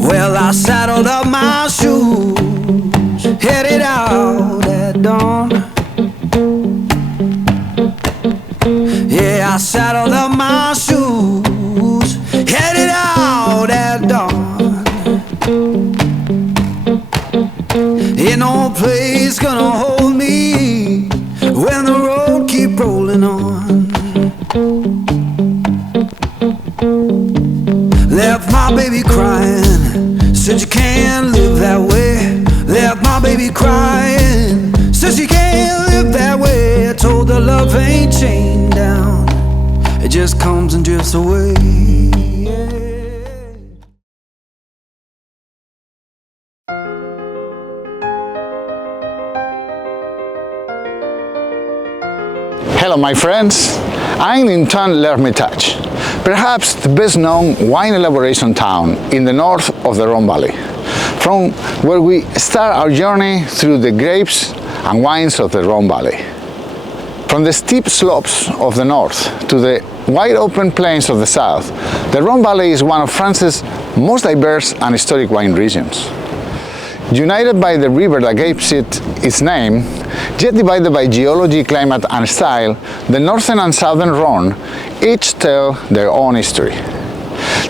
Well, I saddled up my shoes, headed out at dawn. Yeah, I saddled up my shoes, headed out at dawn. Ain't no place gonna hold me when the road keep rolling on. Left my baby crying, said you can't live that way. Left my baby crying, said she can't live that way. I told her love ain't chained down, it just comes and drifts away. Hello my friends, I'm in Untitled, perhaps the best known wine elaboration town in the north of the Rhone Valley, from where we start our journey through the grapes and wines of the Rhone Valley. From the steep slopes of the north to the wide open plains of the south, the Rhone Valley is one of France's most diverse and historic wine regions. United by the river that gives it its name, yet divided by geology, climate and style, the northern and southern Rhone each tell their own history.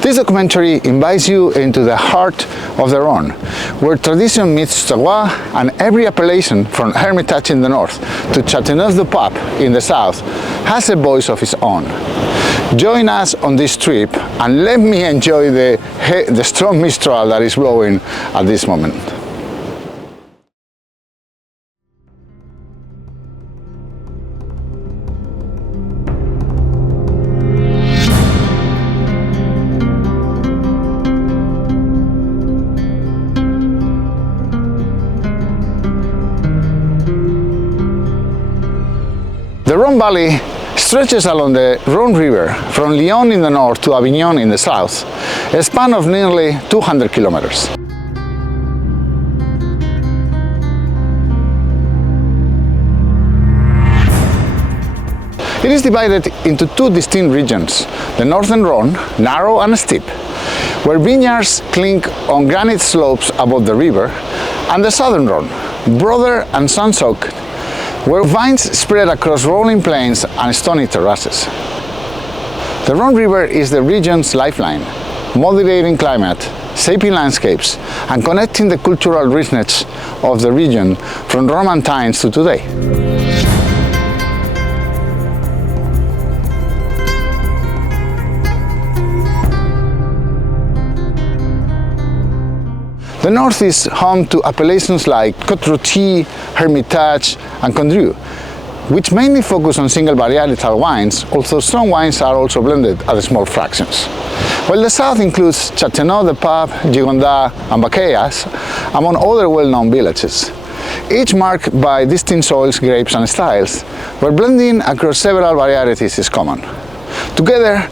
This documentary invites you into the heart of the Rhone, where tradition meets terroir and every appellation from Hermitage in the north to Châteauneuf-du-Pape in the south has a voice of its own. Join us on this trip and let me enjoy the strong mistral that is blowing at this moment. The Rhone Valley stretches along the Rhone River from Lyon in the north to Avignon in the south, a span of nearly 200 kilometers. It is divided into two distinct regions, the northern Rhone, narrow and steep, where vineyards cling on granite slopes above the river, and the southern Rhone, broader and sun-soaked, where vines spread across rolling plains and stony terraces. The Rhone River is the region's lifeline, moderating climate, shaping landscapes, and connecting the cultural richness of the region from Roman times to today. The north is home to appellations like Côte-Rôtie, Hermitage and Condrieu, which mainly focus on single varietal wines, although some wines are also blended at small fractions. While the south includes Châteauneuf-du-Pape, Gigondas and Baqueillas, among other well-known villages, each marked by distinct soils, grapes and styles, where blending across several varieties is common. Together,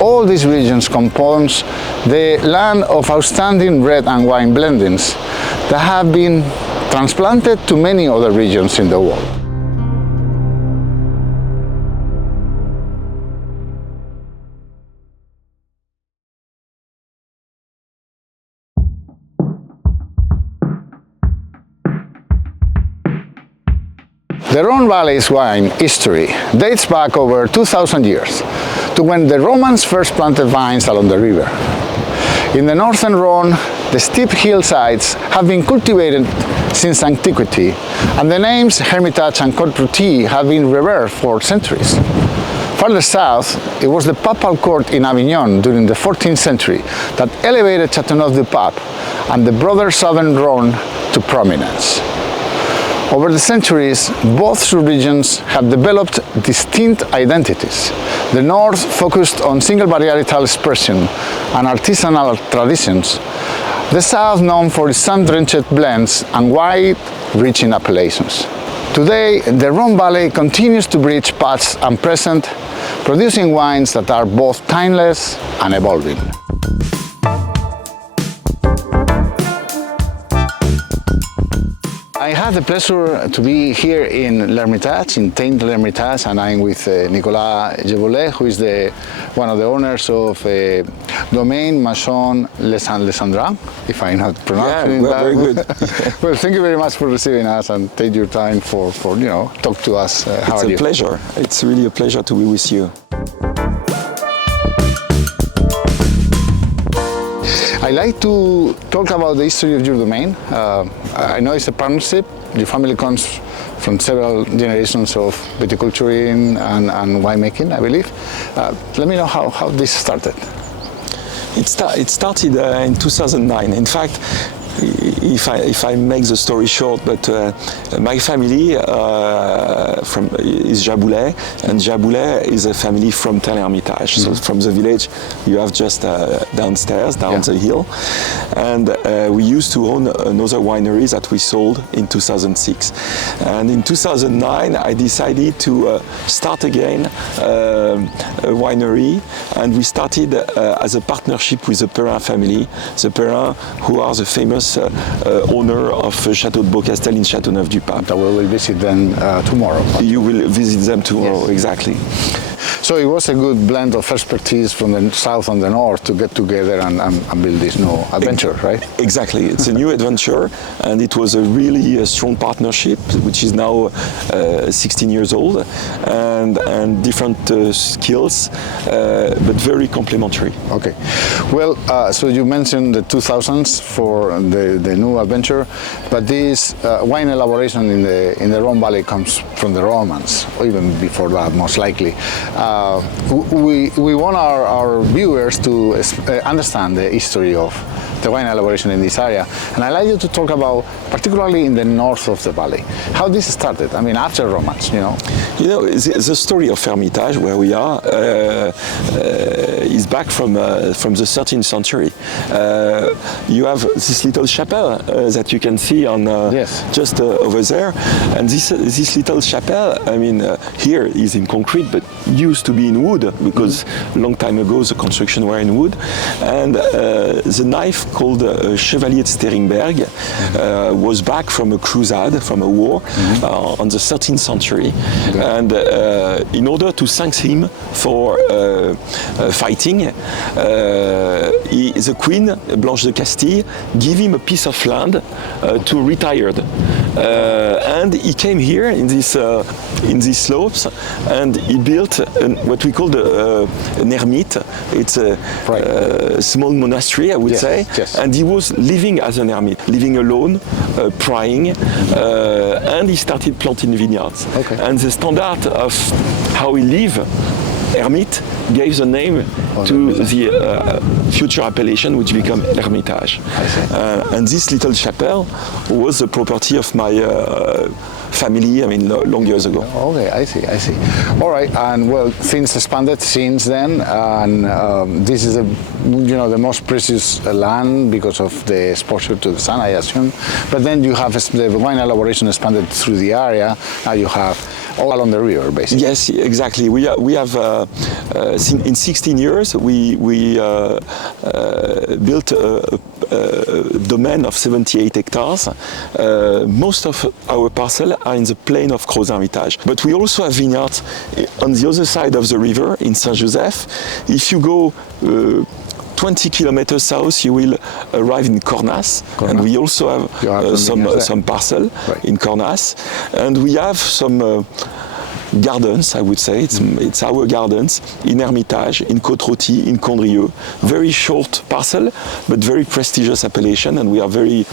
all these regions compose the land of outstanding red and wine blendings that have been transplanted to many other regions in the world. The Rhone Valley's wine history dates back over 2,000 years to when the Romans first planted vines along the river. In the northern Rhone, the steep hillsides have been cultivated since antiquity, and the names Hermitage and Côte-Rôtie have been revered for centuries. Farther south, it was the papal court in Avignon during the 14th century that elevated Châteauneuf-du-Pape and the broader southern Rhone to prominence. Over the centuries, both regions have developed distinct identities. The north focused on single varietal expression and artisanal traditions. The south known for its sun-drenched blends and wide-reaching appellations. Today, the Rhone Valley continues to bridge past and present, producing wines that are both timeless and evolving. I had the pleasure to be here in L'Hermitage, in L'Hermitage, and I'm with Nicolas Jebolet, who is one of the owners of Domaine Machon Les Sandra, if I'm not pronouncing that. Very good. Well, thank you very much for receiving us and take your time for talk to us. How are you? It's a pleasure. It's really a pleasure to be with you. I like to talk about the history of your domain. I know it's a partnership. Your family comes from several generations of viticulture and winemaking, I believe. Let me know how this started. It started in 2009. In fact, if I make the story short, but my family is Jaboulet, and Jaboulet is a family from L'Hermitage. So from the village you have just downstairs, down the hill, and we used to own another winery that we sold in 2006. And in 2009 I decided to start again a winery, and we started as a partnership with the Perrin family. The Perrin, who are the famous owner of Château de Beaucastel in Châteauneuf-du-Pape. That we will visit them tomorrow. You will visit them tomorrow, yes. Exactly. So it was a good blend of expertise from the south and the north to get together and build this new adventure, right? Exactly. It's a new adventure, and it was a really strong partnership, which is now 16 years old, and different skills, but very complementary. Okay. Well, so you mentioned the 2000s for the new adventure, but this wine elaboration in the Rhone Valley comes from the Romans, or even before that, most likely. We want our viewers to understand the history of the wine elaboration in this area, and I'd like you to talk about, particularly in the north of the valley, how this started. I mean, after Romans, the story of Hermitage, where we are, is back from the 13th century. You have this little chapel that you can see on just over there, and this little chapel, I mean, here is in concrete, but used to be in wood, because a long time ago the construction were in wood, and the knife called Chevalier de Steringberg was back from a crusade, from a war on the 13th century, and in order to thank him for fighting, the Queen Blanche de Castille gave him a piece of land to retire, and he came here in these slopes, and he built what we call an ermite. It's a small monastery, I would say. Yes. And he was living as an hermit, living alone, praying, and he started planting vineyards. Okay. And the standard of how he lived, hermit, gave the name to the future appellation, which became Hermitage. And this little chapel was the property of my family, I mean, long years ago. Okay, I see. All right, and well, things expanded since then, and this is the most precious land because of the exposure to the sun, I assume. But then you have the wine elaboration expanded through the area. Now you have all along the river, basically. Yes, exactly. We have in 16 years we built a domain of 78 hectares. Most of our parcels are in the plain of Crozes-Hermitage, but we also have vineyards on the other side of the river in Saint-Joseph. If you go 20 kilometers south, you will arrive in Cornas, and we also have some parcel in Cornas, and we have some gardens, I would say. It's our gardens in Hermitage, in Côte-Rôtie, in Condrieu. Very short parcel, but very prestigious appellation, and we are very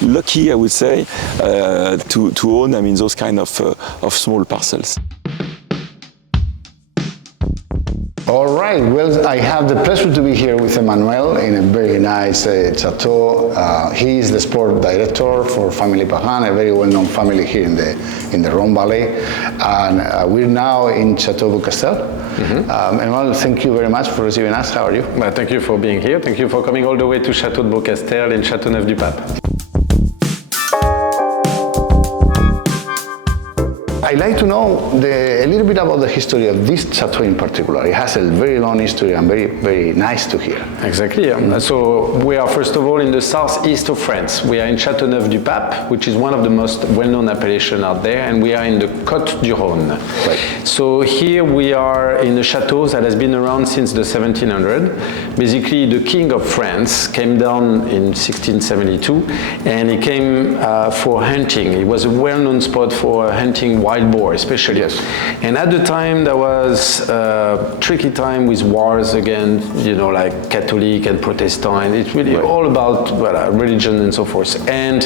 lucky, I would say, to own, I mean, those kind of small parcels. All right, well, I have the pleasure to be here with Emmanuel in a very nice chateau. He is the sport director for Family Pagan, a very well-known family here in the Rhone Valley. And we're now in Chateau Beaucastel. Emmanuel, thank you very much for receiving us. How are you? Well, thank you for being here. Thank you for coming all the way to Chateau de Beaucastel in Châteauneuf-du-Pape. I'd like to know a little bit about the history of this chateau in particular. It has a very long history and very, very nice to hear. Exactly. So we are first of all in the southeast of France. We are in Châteauneuf-du-Pape, which is one of the most well-known appellations out there, and we are in the Côte du Rhône. Right. So here we are in a chateau that has been around since the 1700s. Basically, the King of France came down in 1672, and he came for hunting. It was a well-known spot for hunting wild boar, especially. Yes. And at the time, there was a tricky time with wars again, you know, like Catholic and Protestant. It's really all about religion and so forth. And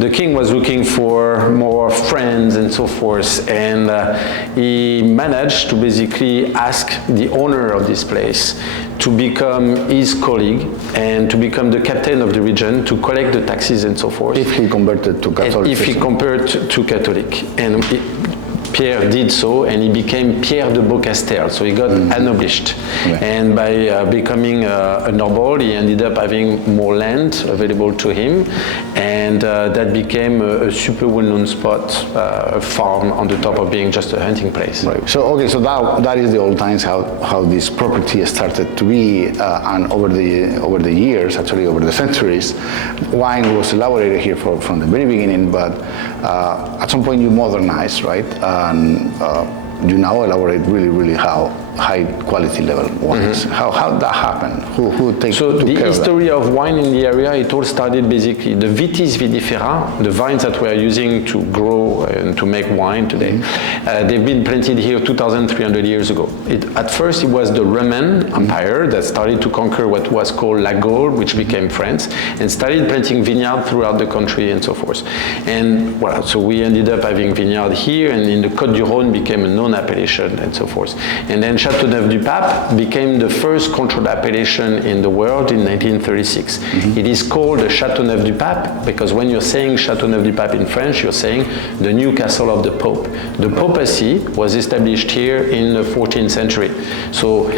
the king was looking for more friends and so forth. And he managed to basically ask the owner of this place to become his colleague and to become the captain of the region, to collect the taxes and so forth. If he converted to Catholic. If he converted to Catholic. And Pierre did so, and he became Pierre de Beaucastel, so he got annoblished. Yeah. And by becoming a noble, he ended up having more land available to him, and that became a super well-known spot, a farm on the top of being just a hunting place. Right. So okay, so that is the old times how this property started to be, and over the years, actually over the centuries, wine was elaborated here from the very beginning, but at some point you modernized, right? And you now elaborate really how high quality level wines. How that happened? Who takes So the care history of of wine in the area, it all started basically the Vitis vinifera, the vines that we are using to grow and to make wine today. They've been planted here 2,300 years ago. At first it was the Roman Empire that started to conquer what was called La Gaule, which became France, and started planting vineyard throughout the country and so forth. And well, so we ended up having vineyard here, and in the Côte du Rhône became a known appellation and so forth. And then Châteauneuf-du-Pape became the first controlled appellation in the world in 1936. It is called the Châteauneuf-du-Pape because when you're saying Châteauneuf-du-Pape in French, you're saying the new castle of the Pope. The papacy was established here in the 14th century. So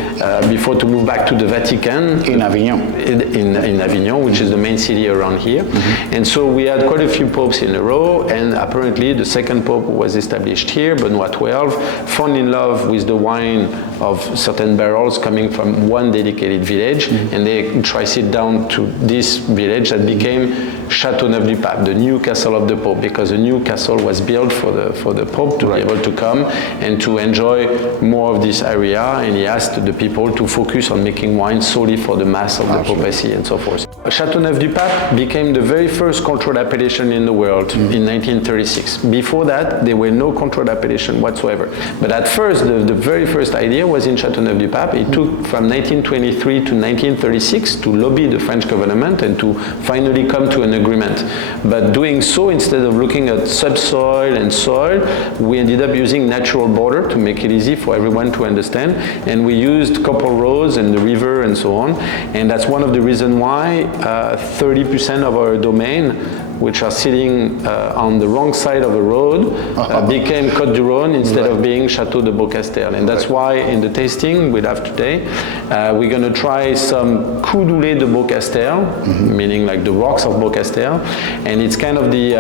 before to move back to the Vatican. In Avignon. In Avignon, which is the main city around here. And so we had quite a few popes in a row, and apparently the second pope was established here, Benoit XII, fell in love with the wine of certain barrels coming from one dedicated village, and they traced it down to this village that became Châteauneuf-du-Pape, the new castle of the Pope, because a new castle was built for the Pope to be able to come and to enjoy more of this area, and he asked the people to focus on making wine solely for the mass of the papacy and so forth. Châteauneuf-du-Pape became the very first controlled appellation in the world in 1936. Before that, there were no controlled appellation whatsoever. But at first, the very first idea was in Châteauneuf-du-Pape. It took from 1923 to 1936 to lobby the French government and to finally come to an agreement. But doing so, instead of looking at subsoil and soil, we ended up using natural border to make it easy for everyone to understand. And we used couple roads and the river and so on. And that's one of the reasons why 30% of our domain, which are sitting on the wrong side of a road, became Côte du Rhône instead of being Château de Beaucastel. And that's why in the tasting we'll have today, we're going to try some Coudoulé de Beaucastel, meaning like the rocks of Beaucastel. And it's kind of the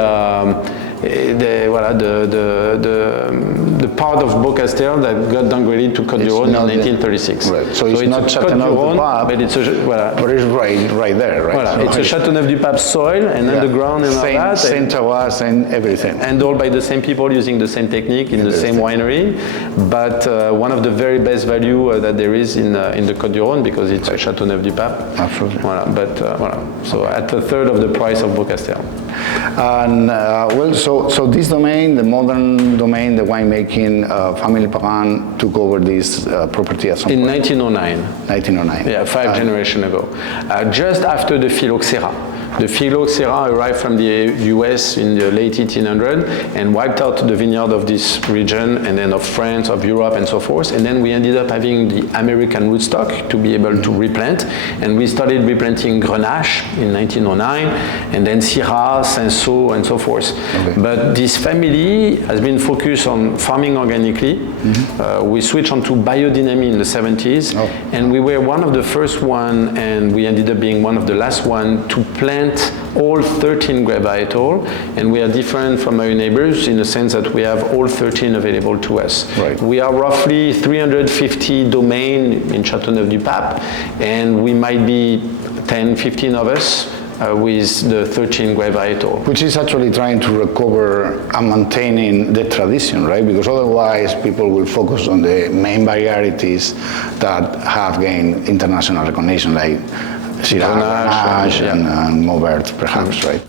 part of Beaucastel that got downgraded to Côte du Rhône in 1936. Right. So it's not Châteauneuf-du-Pape, but it's right there, right? Voilà. It's a Châteauneuf-du-Pape soil and underground and all that. Same terroirs and everything. And all by the same people using the same technique in the same winery. But one of the very best value that there is in the Côte du Rhône because it's a Châteauneuf-du-Pape. Absolutely. Voilà. But so at a third of the price of Beaucastel. And so this domain, the modern domain, the winemaking, Family Pagan took over this property at some point. In 1909. 1909. Yeah, 5 generations ago. Just after the phylloxera. The phylloxera arrived from the US in the late 1800s and wiped out the vineyard of this region and then of France, of Europe and so forth. And then we ended up having the American rootstock to be able to replant. And we started replanting Grenache in 1909 and then Syrah, Cinsault and so forth. Okay. But this family has been focused on farming organically. We switched onto biodynamic in the 70s and we were one of the first one, and we ended up being one of the last one to plant all 13 grape varietal, and we are different from our neighbors in the sense that we have all 13 available to us. Right. We are roughly 350 domain in Châteauneuf-du-Pape, and we might be 10, 15 of us with the 13 grape varietal. Which is actually trying to recover and maintaining the tradition, right? Because otherwise people will focus on the main varieties that have gained international recognition, like Syrah, Grenache, and Mauvert, perhaps, right?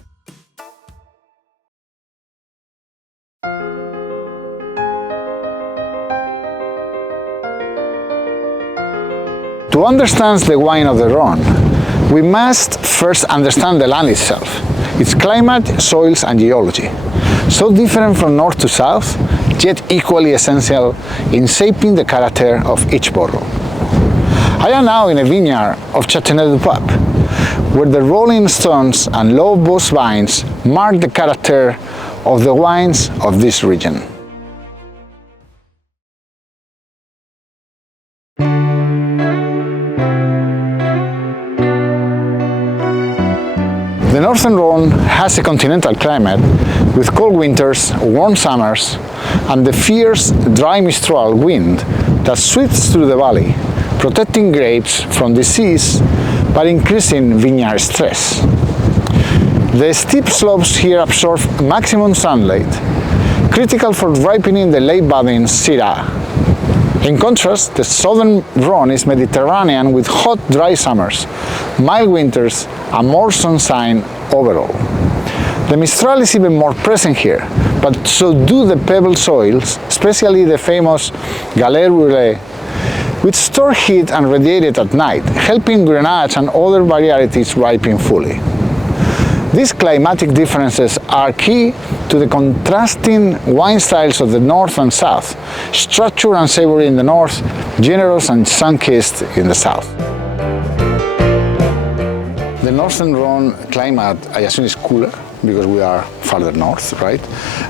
To understand the wine of the Rhone, we must first understand the land itself, its climate, soils and geology. So different from north to south, yet equally essential in shaping the character of each bottle. I am now in a vineyard of Châteauneuf-du-Pape, where the rolling stones and low boss vines mark the character of the wines of this region. The northern Rhone has a continental climate with cold winters, warm summers, and the fierce, dry mistral wind that sweeps through the valley, protecting grapes from disease but increasing vineyard stress. The steep slopes here absorb maximum sunlight, critical for ripening the late budding Syrah. In contrast, the southern Rhone is Mediterranean with hot, dry summers, mild winters, and more sunshine overall. The Mistral is even more present here, but so do the pebble soils, especially the famous Galets Brûlés, which store heat and radiate at night, helping Grenache and other varieties ripen fully. These climatic differences are key to the contrasting wine styles of the north and south, structured and savory in the north, generous and sun-kissed in the south. The northern Rhone climate, I assume, is cooler because we are farther north, right?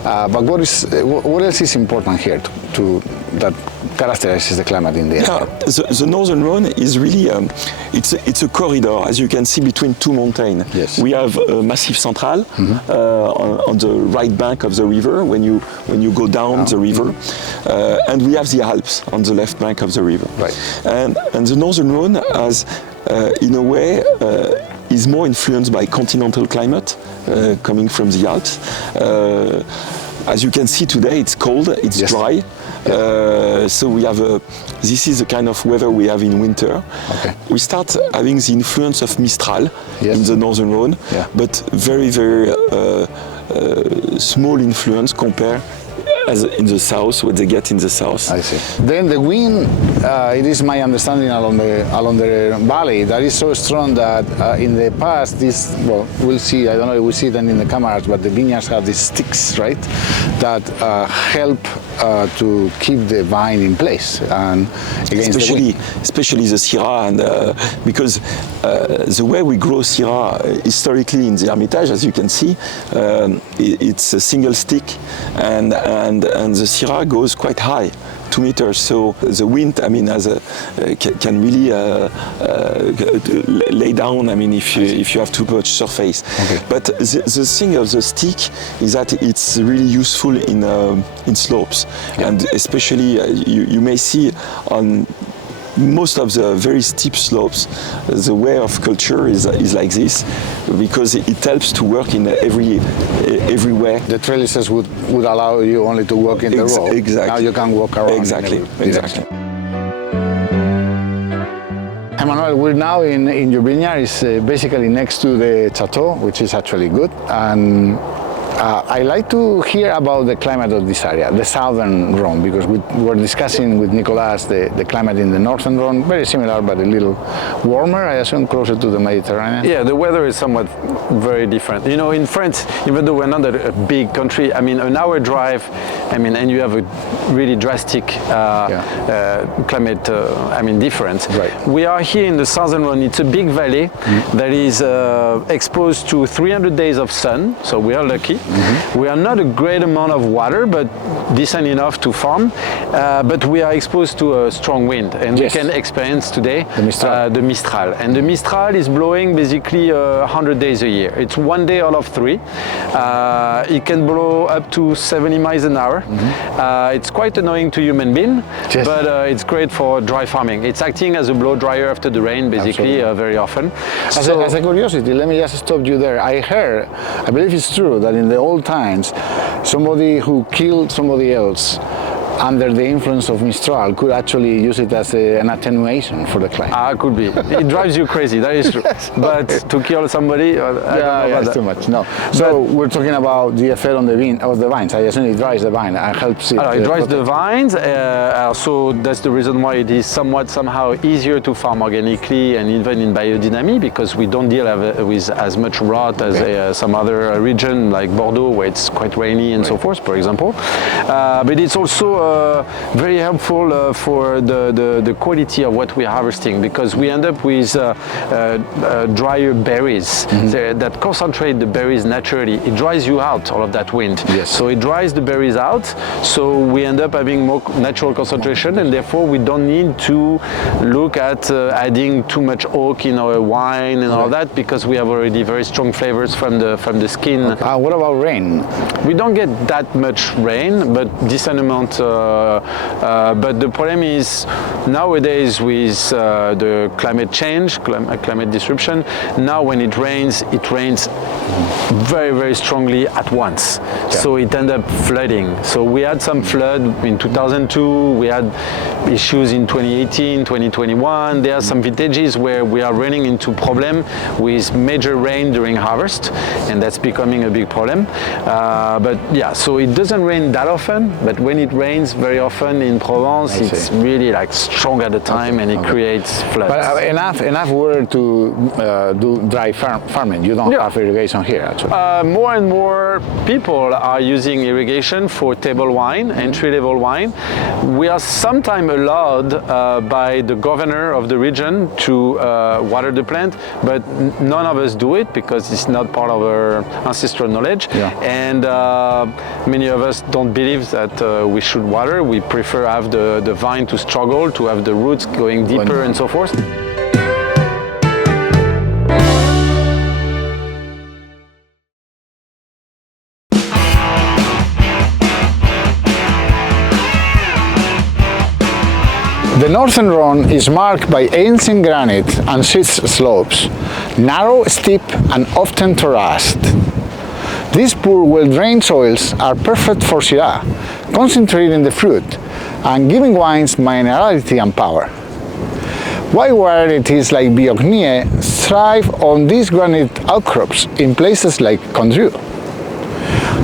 But what else is important here to that characterizes the climate in the area? Yeah, the northern Rhone is really it's a corridor, as you can see, between two mountains. Yes. We have Massif Central on the right bank of the river when you go down the river, and we have the Alps on the left bank of the river. Right. And the northern Rhone has, in a way, is more influenced by continental climate coming from the Alps. As you can see today, it's cold, it's dry. So we have this is the kind of weather we have in winter. Okay. We start having the influence of Mistral in the northern Rhone, but very, very small influence compared as in the south, what they get in the south. I see. Then the wind, it is my understanding along the valley, that is so strong that in the past, we'll see, I don't know if we see them in the cameras, but the vineyards have these sticks, right, that help to keep the vine in place and against the wind. Especially the Syrah, and because the way we grow Syrah historically in the Hermitage, as you can see, it's a single stick, and the Syrah goes quite high, 2 meters. So the wind, I mean, can really lay down. I mean, if you have too much surface. Okay. But the thing of the stick is that it's really useful in slopes, and especially you may see on most of the very steep slopes, the way of culture is like this, because it helps to work in everywhere. The trellises would allow you only to walk in the road. Exactly. Now you can walk around. Exactly. Emmanuel, we're now in your vineyard. It's basically next to the chateau, which is actually good. And I like to hear about the climate of this area, the southern Rhone, because we were discussing with Nicolas the climate in the northern Rhone, very similar but a little warmer, I assume, closer to the Mediterranean. Yeah, the weather is somewhat very different. You know, in France, even though we're not a big country, I mean, an hour drive, I mean, and you have a really drastic climate, difference. Right. We are here in the southern Rhone. It's a big valley that is exposed to 300 days of sun, so we are lucky. We are not a great amount of water, but decent enough to farm. But we are exposed to a strong wind, and we can experience today the Mistral. And the Mistral is blowing basically 100 days a year. It's 1 day out of 3. It can blow up to 70 miles an hour. It's quite annoying to human being, but it's great for dry farming. It's acting as a blow dryer after the rain, basically, very often. As a curiosity, let me just stop you there. I heard, I believe it's true, that in the old times, somebody who killed somebody else under the influence of Mistral could actually use it as an attenuation for the climate. Could be. It drives you crazy, that is true. But to kill somebody, I don't know about that. Too much. No. So we're talking about the effect on the vines. I assume it dries the vine and helps it. It dries the vines, so that's the reason why it is somehow easier to farm organically and even in biodynamic, because we don't deal with as much rot as some other region like Bordeaux, where it's quite rainy and so forth, for example. But it's also very helpful for the quality of what we're harvesting, because we end up with drier berries that concentrate the berries naturally. It dries you out, all of that wind. So it dries the berries out, so we end up having more natural concentration, and therefore we don't need to look at adding too much oak in our wine and all that, because we have already very strong flavors from the skin. What about rain? We don't get that much rain, but decent amount. But the problem is nowadays with the climate change, climate disruption, now when it rains very, very strongly at once. So it ends up flooding. So we had some flood in 2002, we had issues in 2018, 2021. There are some vintages where we are running into problem with major rain during harvest, and that's becoming a big problem. But yeah, so it doesn't rain that often, but when it rains very often in Provence, it's really like strong at the time, and it creates floods. But enough water to do dry farming. You don't have irrigation here, actually. More and more people are using irrigation for table wine, entry-level wine. We are sometimes allowed by the governor of the region to water the plant, but none of us do it because it's not part of our ancestral knowledge. And many of us don't believe that we should water. We prefer have the vine to struggle, to have the roots going deeper and so forth. The northern Rhone is marked by ancient granite and schist slopes, narrow, steep and often terraced. These poor, well-drained soils are perfect for Syrah, concentrating the fruit and giving wines minerality and power. White varieties like Viognier thrive on these granite outcrops in places like Condrieu.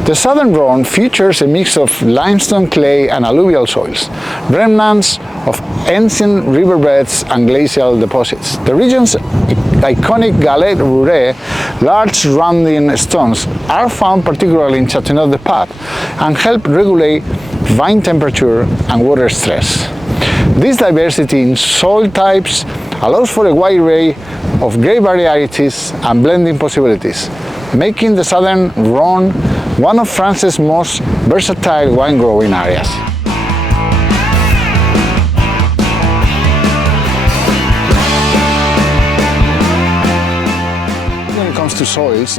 The southern Rhone features a mix of limestone, clay and alluvial soils, remnants of ancient riverbeds and glacial deposits. The region's iconic galette rourée, large rounding stones, are found particularly in Châteauneuf-du-Pape and help regulate vine temperature and water stress. This diversity in soil types allows for a wide array of grape varieties and blending possibilities, making the southern Rhone one of France's most versatile wine growing areas. When it comes to soils,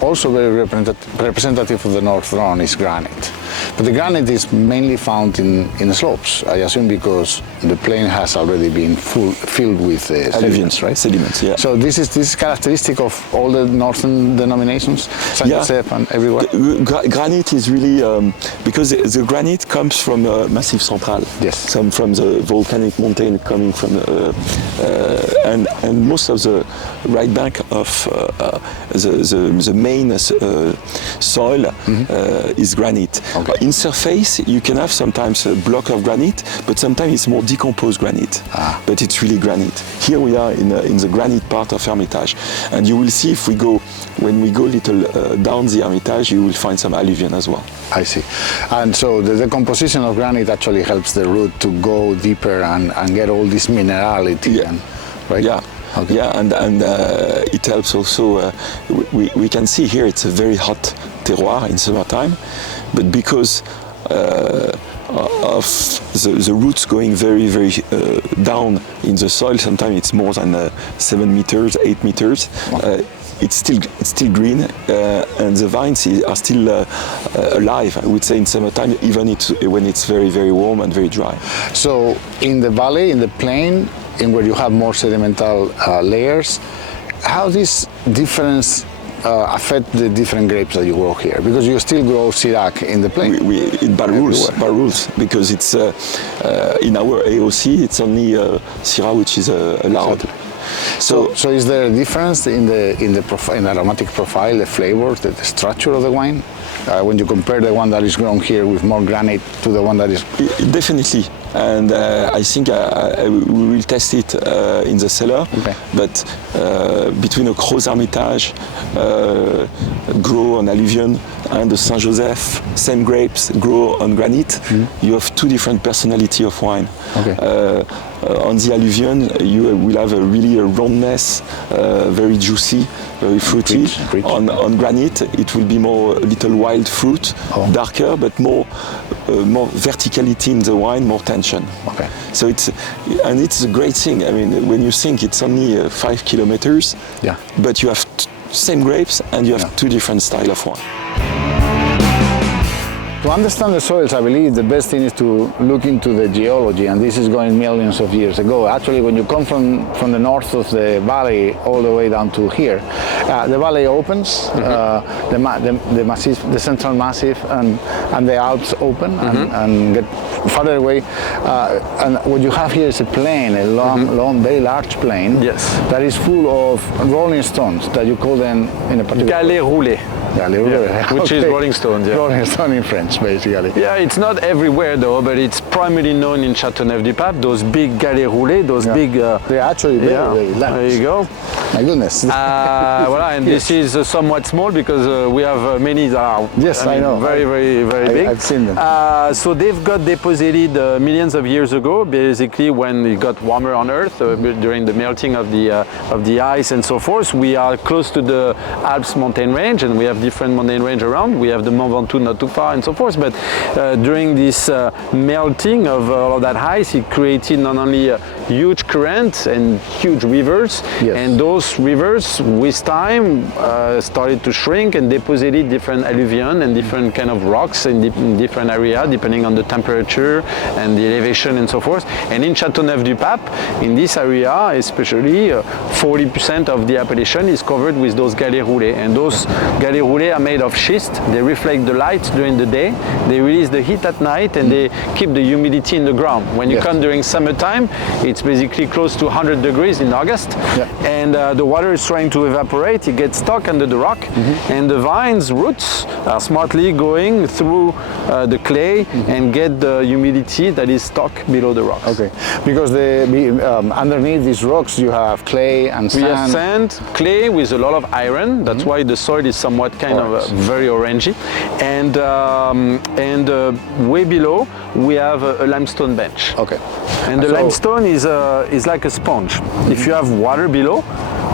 also very representative of the North Rhone is granite. But the granite is mainly found in the slopes, I assume, because the plain has already been filled with sediments, right? Sediments, yeah. So this is characteristic of all the northern denominations, Saint Joseph and everywhere? Granite is really, because the granite comes from Massif Central. Yes. From the volcanic mountain coming from, and most of the right bank of the main soil is granite. Okay. In surface, you can have sometimes a block of granite, but sometimes it's more decomposed granite. But it's really granite. Here we are in the granite part of Hermitage, and you will see if when we go little down the Hermitage, you will find some alluvion as well. I see. And so the decomposition of granite actually helps the root to go deeper and get all this minerality, right? Yeah. Okay. Yeah, and it helps also. We can see here it's a very hot terroir in summertime, but because of the roots going very, very down in the soil, sometimes it's more than 7 meters, 8 meters. It's still green, and the vines are still alive, I would say, in summertime, even when it's very, very warm and very dry. So in the valley, in the plain, in where you have more sedimental layers, how this difference affect the different grapes that you grow here? Because you still grow Syrah in the plain. By rules, because it's in our AOC, it's only Syrah which is allowed. So is there a difference in the aromatic profile, the flavor, the structure of the wine? When you compare the one that is grown here with more granite to the one that is... Definitely, and I think we will test it in the cellar. Okay. But between a Gros Hermitage, grow on alluvion, and the Saint Joseph, same grapes, grow on granite, you have two different personality of wine. Okay. On the alluvion, you will have a roundness, very juicy, very fruity. Rich. On granite, it will be more a little wild fruit, darker, but more verticality in the wine, more tension. Okay. So it's a great thing. I mean, when you think it's only 5 kilometers, but you have same grapes and you have two different style of wine. To understand the soils, I believe the best thing is to look into the geology, and this is going millions of years ago. Actually, when you come from the north of the valley all the way down to here, the valley opens, the central massif and the Alps open and get farther away. And what you have here is a plain, a long, very large plain that is full of rolling stones that you call them in a particular... Galets roulés. Which is rolling stones. Rolling stone in French, basically. Yeah, it's not everywhere though, but it's primarily known in Châteauneuf-du-Pape. Those big galets roulés, those big. They're actually very large. There you go. My goodness. Voilà, and this is somewhat small because we have many that are very, very, very big. I've seen them. So they've got deposited millions of years ago, basically when it got warmer on Earth during the melting of the ice and so forth. We are close to the Alps mountain range, and we have different mountain range around. We have the Mont Ventoux not too far and so forth, but during this melting of all of that ice, it created not only huge currents and huge rivers, and those rivers with time started to shrink and deposited different alluvion and different kind of rocks in different area depending on the temperature and the elevation and so forth. And in Châteauneuf-du-Pape, in this area especially, 40% of the appellation is covered with those galets roulés, and those galets roulés are made of schist. They reflect the light during the day, they release the heat at night, and they keep the humidity in the ground. When you come during summertime, it's basically close to 100 degrees in August, and the water is trying to evaporate, it gets stuck under the rock, and the vine's roots are smartly going through the clay and get the humidity that is stuck below the rocks. Okay, because underneath these rocks you have clay and sand. We have sand, clay with a lot of iron, that's why the soil is somewhat kind of very orangey, and way below we have a limestone bench. Okay. And the limestone is like a sponge. If you have water below,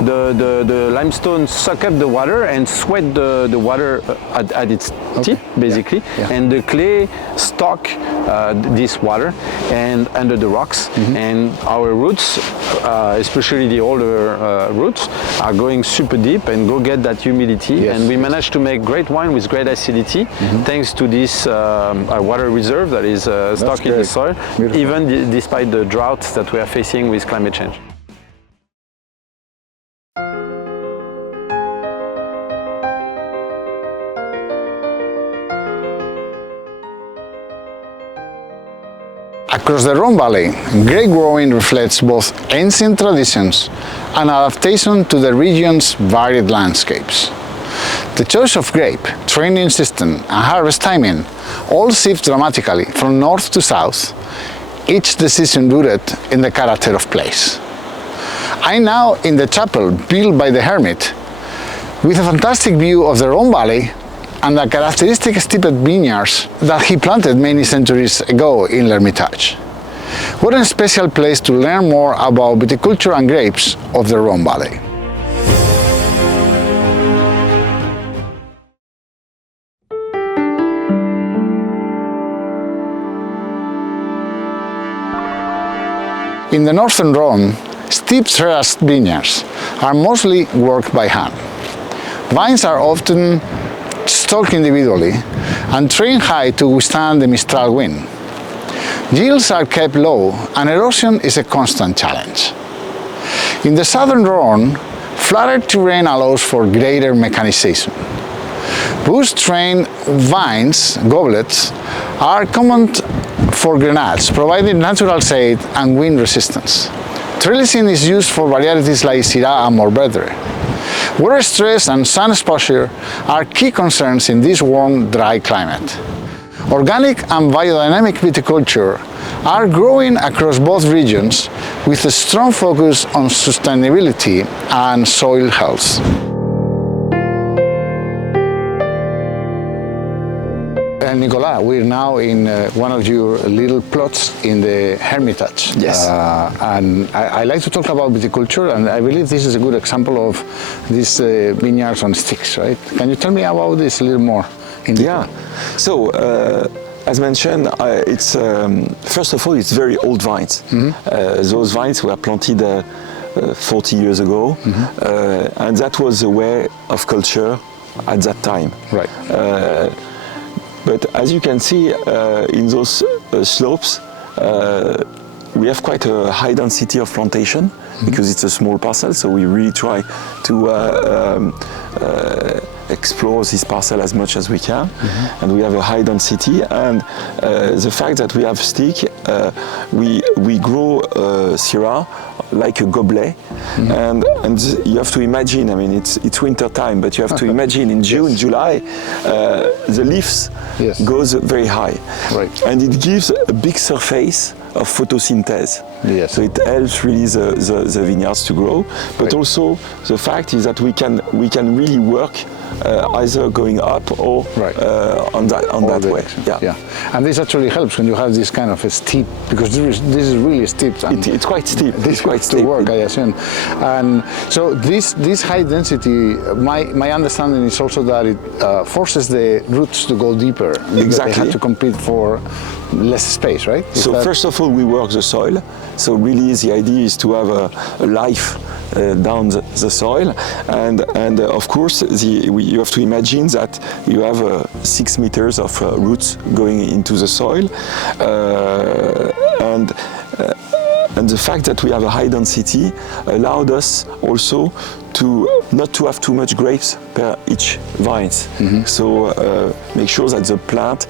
the limestone suck up the water and sweat the water at its tip, basically, and the clay stock this water and under the rocks, and our roots, especially the older roots, are going super deep and go get that humidity, and we managed to make great wine with great acidity thanks to this water reserve that is stuck in the soil, even despite the droughts that we are facing with climate change. Across the Rhone Valley, grape growing reflects both ancient traditions and adaptation to the region's varied landscapes. The choice of grape, training system and harvest timing all shift dramatically from north to south, each decision rooted in the character of place. I'm now in the chapel built by the hermit, with a fantastic view of the Rhone Valley and the characteristic steeped vineyards that he planted many centuries ago in L'Hermitage. What a special place to learn more about viticulture and grapes of the Rhone Valley. In the northern Rhone, steep terraced vineyards are mostly worked by hand. Vines are often stalked individually and trained high to withstand the Mistral wind. Yields are kept low and erosion is a constant challenge. In the southern Rhone, flatter terrain allows for greater mechanization. Bush-trained vines, goblets, are common for grenades, providing natural shade and wind resistance. Trellising is used for varieties like Syrah and Mourvedre. Water stress and sun exposure are key concerns in this warm, dry climate. Organic and biodynamic viticulture are growing across both regions with a strong focus on sustainability and soil health. Nicolas, we're now in one of your little plots in the Hermitage. Yes. And I like to talk about viticulture, and I believe this is a good example of these vineyards on sticks, right? Can you tell me about this a little more? Yeah. So, as mentioned, it's first of all, it's very old vines. Those vines were planted 40 years ago, and that was the way of culture at that time. Right. But as you can see in those slopes, we have quite a high density of plantation because it's a small parcel, so we really try to explore this parcel as much as we can, and we have a high density, and the fact that we have stick, we grow Syrah like a goblet, and you have to imagine, I mean, it's winter time, but you have to imagine in June, July, the leaves goes very high, and it gives a big surface of photosynthesis. So it helps really the vineyards to grow, but also the fact is that we can really work either going up or on that way. And this actually helps when you have this kind of a steep, because this is really steep. It's quite steep. It's quite steep to work, I assume. And so this high density, my understanding is also that it forces the roots to go deeper. Because they have to compete for less space, right? So first of all, we work the soil. So really the idea is to have a life down the soil, and of course you have to imagine that you have 6 meters of roots going into the soil, and the fact that we have a high density allowed us also to not to have too much grapes per each vines. So make sure that the plant,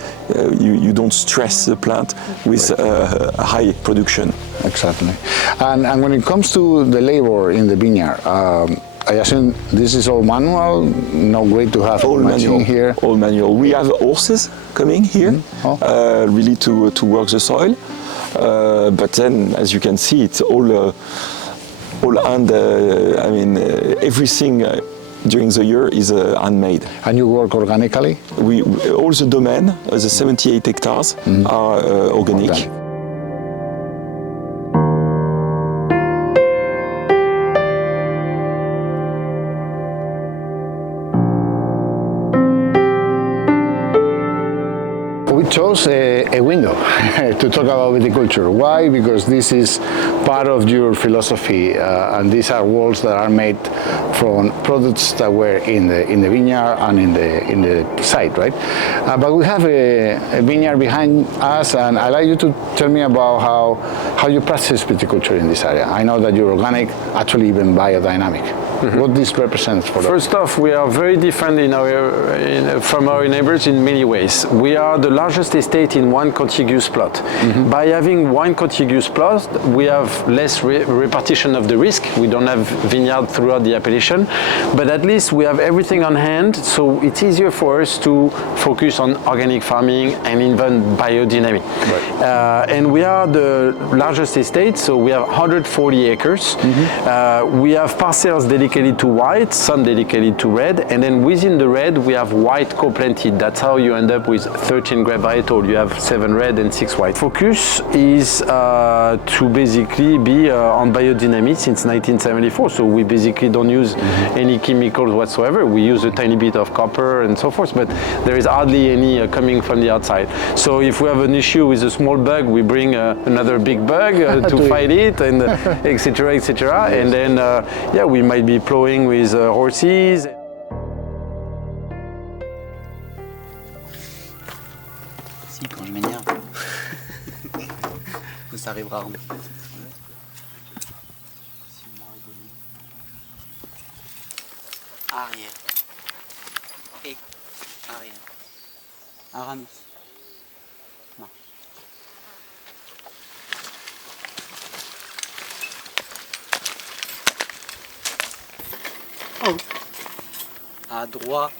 you don't stress the plant with a high production. Exactly. And when it comes to the labor in the vineyard, I assume this is all manual, no way to have all manual here? All manual. We have horses coming here, really to work the soil. But then, as you can see, it's all hand. I mean, everything during the year is handmade. And you work organically? All the domain, the 78 hectares, are organic. chose a window to talk about viticulture. Why? Because this is part of your philosophy, and these are walls that are made from products that were in the vineyard and in the site, right? But we have a vineyard behind us, and I'd like you to tell me about how you practice viticulture in this area. I know that you're organic, actually even biodynamic. What this represents for First off, we are very different from our neighbors in many ways. We are the largest estate in one contiguous plot. By having one contiguous plot, we have less repartition of the risk. We don't have vineyard throughout the appellation, but at least we have everything on hand, so it's easier for us to focus on organic farming and even biodynamic. Right. And we are the largest estate, so we have 140 acres. We have parcels dedicated to white, some dedicated to red, and then within the red we have white co-planted. That's how you end up with 13 grape varietal. You have 7 red and 6 white. Focus is to basically be on biodynamic since 1974, so we basically don't use any chemicals whatsoever. We use a tiny bit of copper and so forth, but there is hardly any coming from the outside. So if we have an issue with a small bug, we bring another big bug to fight it, and etc. etc. And then yeah, we might be plowing with horses. Si, quand je m'énerve. Ça arrive rarement. Arrière. Et arrière. Aramis. Marche. Oh. À droite.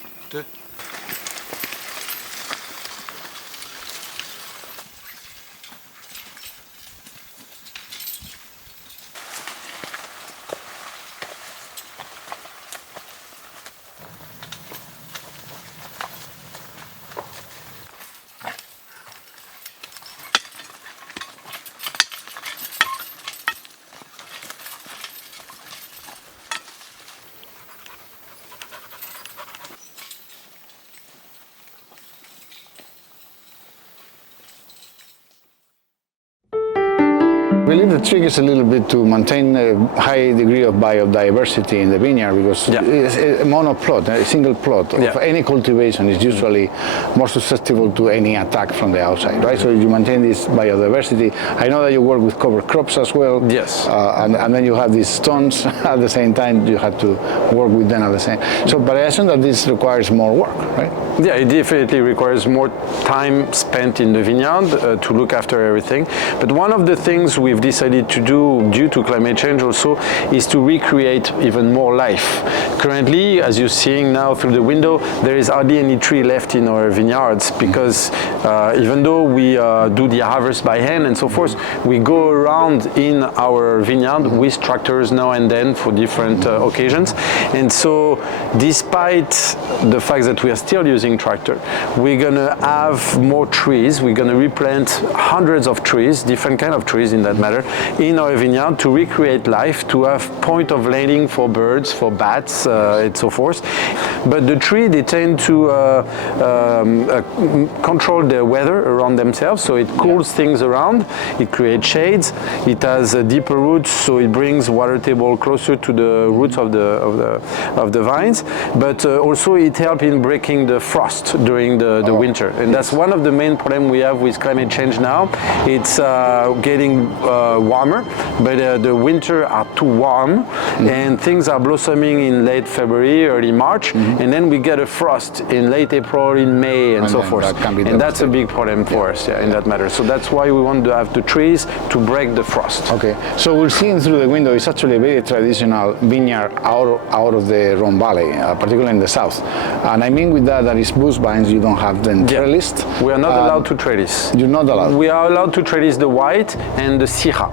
I believe the trick is a little bit to maintain a high degree of biodiversity in the vineyard, because it's a monoplot, a single plot of any cultivation is usually more susceptible to any attack from the outside, right? So you maintain this biodiversity. I know that you work with cover crops as well. Yes. And then you have these stones at the same time. You have to work with them at the same. So, but I assume that this requires more work, right? Yeah, it definitely requires more time spent in the vineyard to look after everything. But one of the things we've decided to do due to climate change also is to recreate even more life. Currently, as you're seeing now through the window, there is hardly any tree left in our vineyards, because even though we do the harvest by hand and so forth, we go around in our vineyard with tractors now and then for different occasions. And so despite the fact that we are still using tractor, we're gonna have more trees. We're gonna replant hundreds of trees, different kind of trees in that matter, in our vineyard to recreate life, to have point of landing for birds, for bats, and so forth. But the tree, they tend to control the weather around themselves, so it cools things around, it creates shades, it has deeper roots, so it brings water table closer to the roots of the vines, but also it helps in breaking the frost during the winter. And that's one of the main problems we have with climate change now. It's getting warmer, but the winter are too warm, and things are blossoming in late February, early March, and then we get a frost in late April, in May, and so forth. And that's a big problem for us in that matter. So that's why we want to have the trees to break the frost. Okay, so we're seeing through the window, it's actually a very traditional vineyard out of the Rhone Valley, particularly in the south. And I mean with that it's bush vines, you don't have them trellised. We are not allowed to trellis. You're not allowed? We are allowed to trellis the white and the Syrah.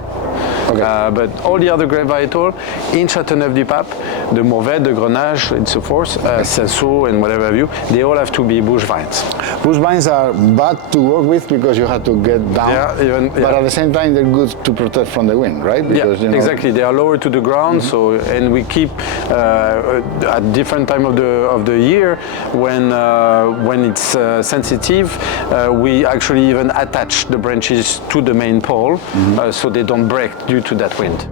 Okay. But all the other grape varietal in Châteauneuf-du-Pape, the Mourvèdre, the Grenache, and so forth, Cinsault and whatever have you, they all have to be bush vines. Bush vines are bad to work with because you have to get down, but at the same time they're good to protect from the wind, right? Because, exactly. They are lower to the ground, so and we keep at different time of the year when it's sensitive, we actually even attach the branches to the main pole so they don't break due to that wind.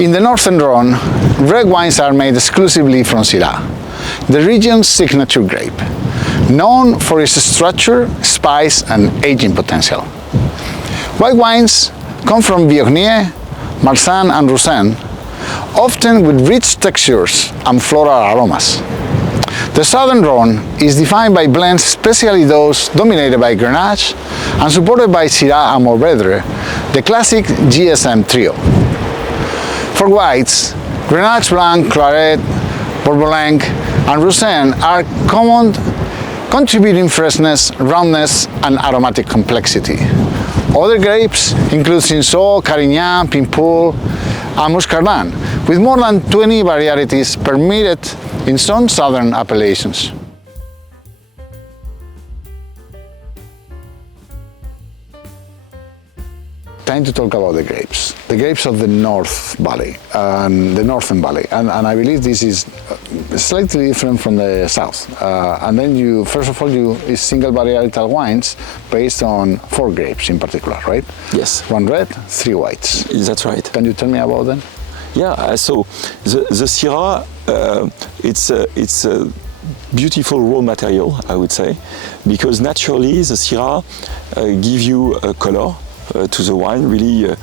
In the northern Rhone, red wines are made exclusively from Syrah, the region's signature grape, known for its structure, spice and aging potential. White wines come from Viognier, Marsanne and Roussanne, often with rich textures and floral aromas. The southern Rhone is defined by blends, especially those dominated by Grenache and supported by Syrah and Mourvèdre, the classic GSM trio. For whites, Grenache Blanc, Claret, Bourbon and Roussanne are common, contributing freshness, roundness and aromatic complexity. Other grapes include Cinsault, Carignan, Pimpoul and Muscardin, with more than 20 varieties permitted in some southern appellations. Time to talk about the grapes of the North Valley, the Northern Valley, and I believe this is slightly different from the South. And then you, first of all, is single varietal wines based on 4 grapes in particular, right? Yes. 1 red, 3 whites. That's right. Can you tell me about them? Yeah, so the Syrah, it's a beautiful raw material, I would say, because naturally the Syrah give you a color to the wine. Really,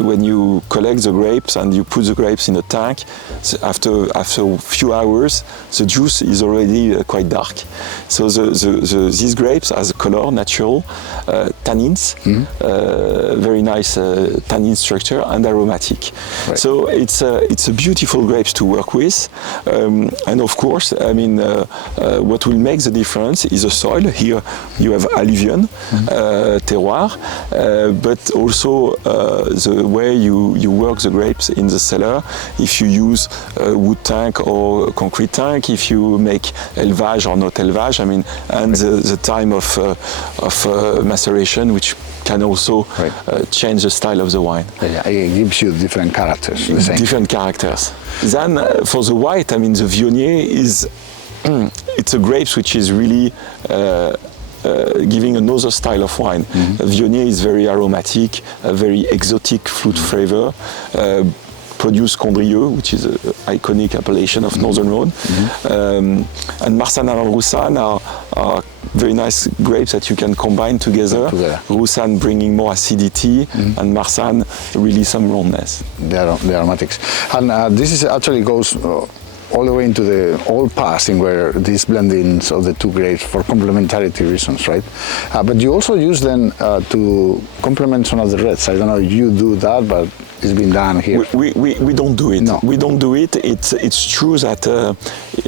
when you collect the grapes and you put the grapes in a tank, after a few hours, the juice is already quite dark. So these grapes has a color, natural, tannins, very nice tannin structure and aromatic. Right. So it's a beautiful grapes to work with, and of course, I mean, what will make the difference is the soil. Here you have alluvion, terroir. But also the way you work the grapes in the cellar, if you use a wood tank or a concrete tank, if you make élevage or not élevage, I mean, and the time of maceration, which can also change the style of the wine. Yeah, it gives you different characters. Different characters. Then for the white, I mean, the Viognier is it's a grapes which is really giving another style of wine. Viognier is very aromatic, a very exotic fruit flavor. Produce Condrieu, which is an iconic appellation of Northern Rhone. And Marsanne and Roussanne are very nice grapes that you can combine together. Roussanne bringing more acidity, and Marsanne really some roundness. The aromatics. And this is actually goes all the way into the old past, in where these blendings of the 2 grapes for complementarity reasons, right? But you also use them to complement some of the reds. I don't know if you do that, but it's been done here. We don't do it. No. We don't do it. It's true that,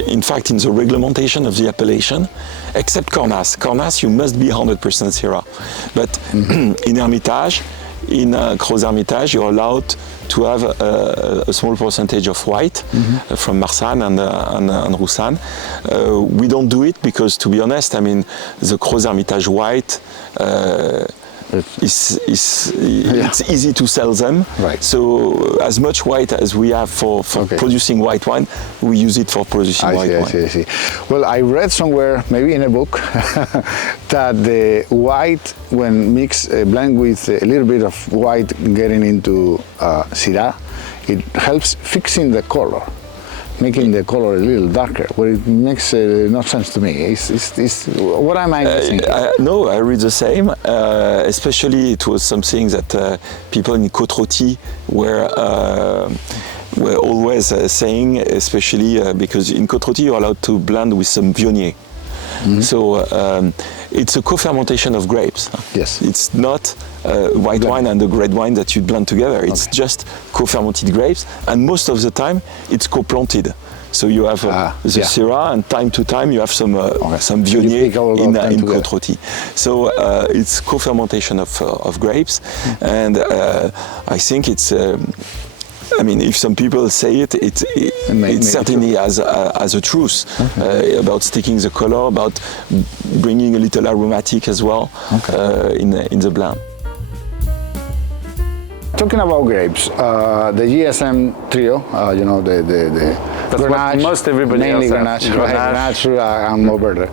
in fact, in the reglementation of the appellation, except Cornas. Cornas, you must be 100% Syrah. But in Hermitage, in Gros Hermitage, you're allowed to have a small percentage of white from Marsanne and Roussanne. We don't do it because, to be honest, I mean, the Gros Hermitage white it's easy to sell them. Right. So as much white as we have for producing white wine, we use it for producing white wine. I see. Well, I read somewhere, maybe in a book, that the white, when mixed, blend with a little bit of white getting into Syrah, it helps fixing the color, making the color a little darker. Well, it makes no sense to me. What am I thinking? No, I read the same. Especially, it was something that people in Côte-Rôtie were always saying, especially because in Côte-Rôtie you're allowed to blend with some Viognier. So it's a co-fermentation of grapes. Yes. It's not white wine and the red wine that you blend together. It's just co-fermented grapes, and most of the time it's co-planted. So you have the Syrah, and time to time you have some Viognier in Côte Rôtie. So it's co-fermentation of grapes, and I think it's. I mean, if some people say it, it certainly has a truth about sticking the color, about bringing a little aromatic as well in the blend. Talking about grapes, the GSM trio, you know, the that's Grenache, what most everybody mainly else Grenache, and Mourvedre.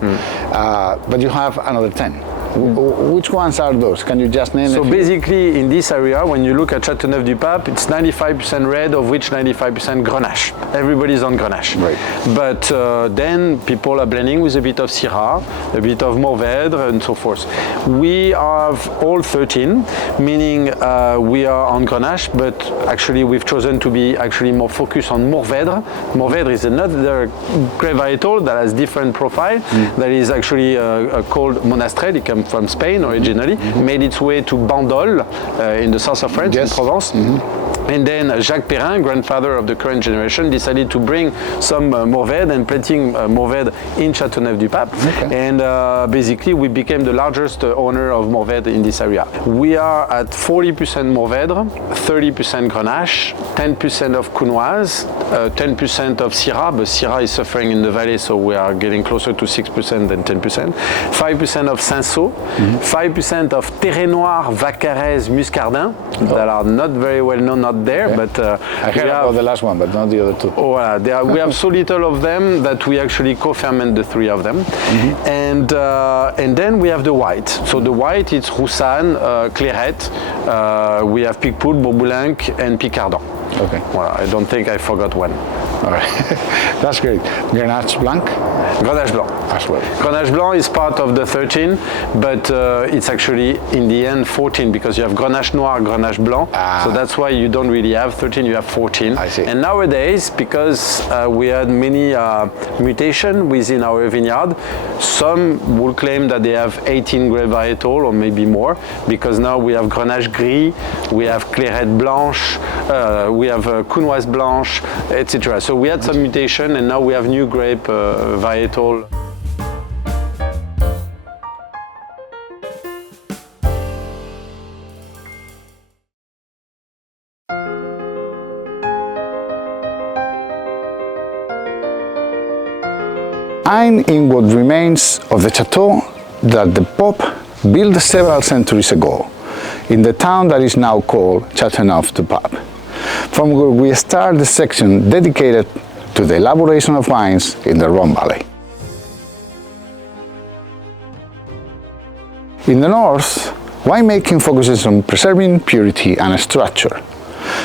But you have another 10. Which ones are those? Can you just name them? So basically, in this area, when you look at Châteauneuf-du-Pape, it's 95% red, of which 95% Grenache. Everybody's on Grenache. Right. But then people are blending with a bit of Syrah, a bit of Mourvedre, and so forth. We have all 13, meaning we are on Grenache, but actually we've chosen to be actually more focused on Mourvedre. Mourvedre is another grape varietal that has different profile. That is actually called Monastrell. It comes from Spain originally, made its way to Bandol in the south of France, in Provence. And then Jacques Perrin, grandfather of the current generation, decided to bring some Mourvedre and planting Mourvedre in Châteauneuf-du-Pape. And basically we became the largest owner of Mourvedre in this area. We are at 40% Mourvedre, 30% Grenache, 10% of Counoise, 10% of Syrah, but Syrah is suffering in the valley, so we are getting closer to 6% than 10%. 5% of Cinsault, 5% of Terre Noire, Vaccarès, Muscardin, that are not very well known, not there, but I heard about the last one, but not the other two. We have so little of them that we actually co-ferment the three of them. And then we have the white. So the white, it's Roussanne, Clairette, we have Picpoul, Bourboulenc, and Picardon. Okay. Well, I don't think I forgot one. All right. That's great. Grenache Blanc? Grenache Blanc. As well. Grenache Blanc is part of the 13, but it's actually in the end 14 because you have Grenache Noir, Grenache Blanc. So that's why you don't really have 13, you have 14. I see. And nowadays, because we had many mutation within our vineyard, some will claim that they have 18 grape varietal or maybe more, because now we have Grenache Gris, we have Clairette Blanche, we have Counoise Blanche, etc. So we had some mutation and now we have new grape varietal. I'm in what remains of the chateau that the Pope built several centuries ago in the town that is now called Châteauneuf-du-Pape, from where we start the section dedicated to the elaboration of wines in the Rhone Valley. In the north, winemaking focuses on preserving purity and structure.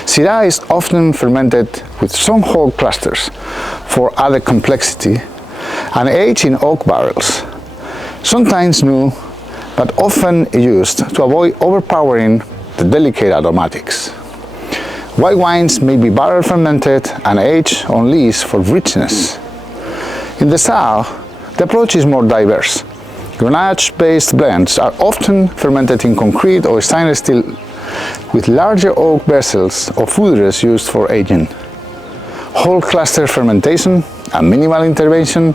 Syrah is often fermented with some whole clusters for added complexity and aged in oak barrels, sometimes new, but often used to avoid overpowering the delicate aromatics. White wines may be barrel fermented and aged on lees for richness. In the south, the approach is more diverse. Grenache-based blends are often fermented in concrete or stainless steel with larger oak vessels or foudres used for aging. Whole cluster fermentation and minimal intervention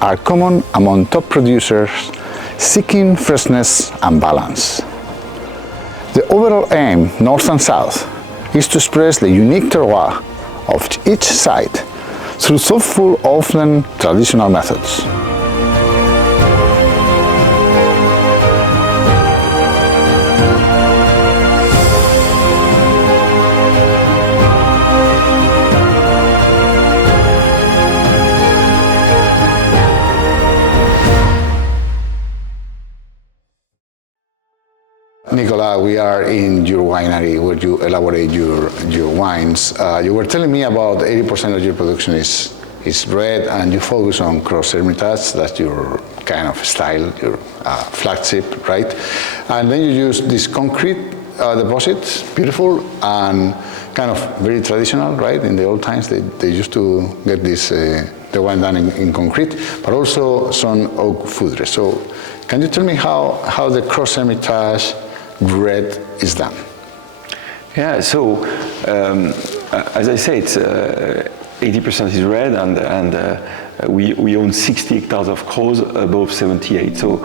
are common among top producers seeking freshness and balance. The overall aim, north and south, is to express the unique terroir of each site through thoughtful, often traditional methods. Nicolas, we are in your winery where you elaborate your wines. You were telling me about 80% of your production is red, and you focus on Cross Hermitage. That's your kind of style, your flagship, right? And then you use this concrete deposit, beautiful and kind of very traditional, right? In the old times, they used to get this the wine done in concrete, but also some oak foudre. So, can you tell me how the Cross Hermitage red is done? Yeah, so as I say, 80% is red, and we own 60 hectares of Croze above 78. So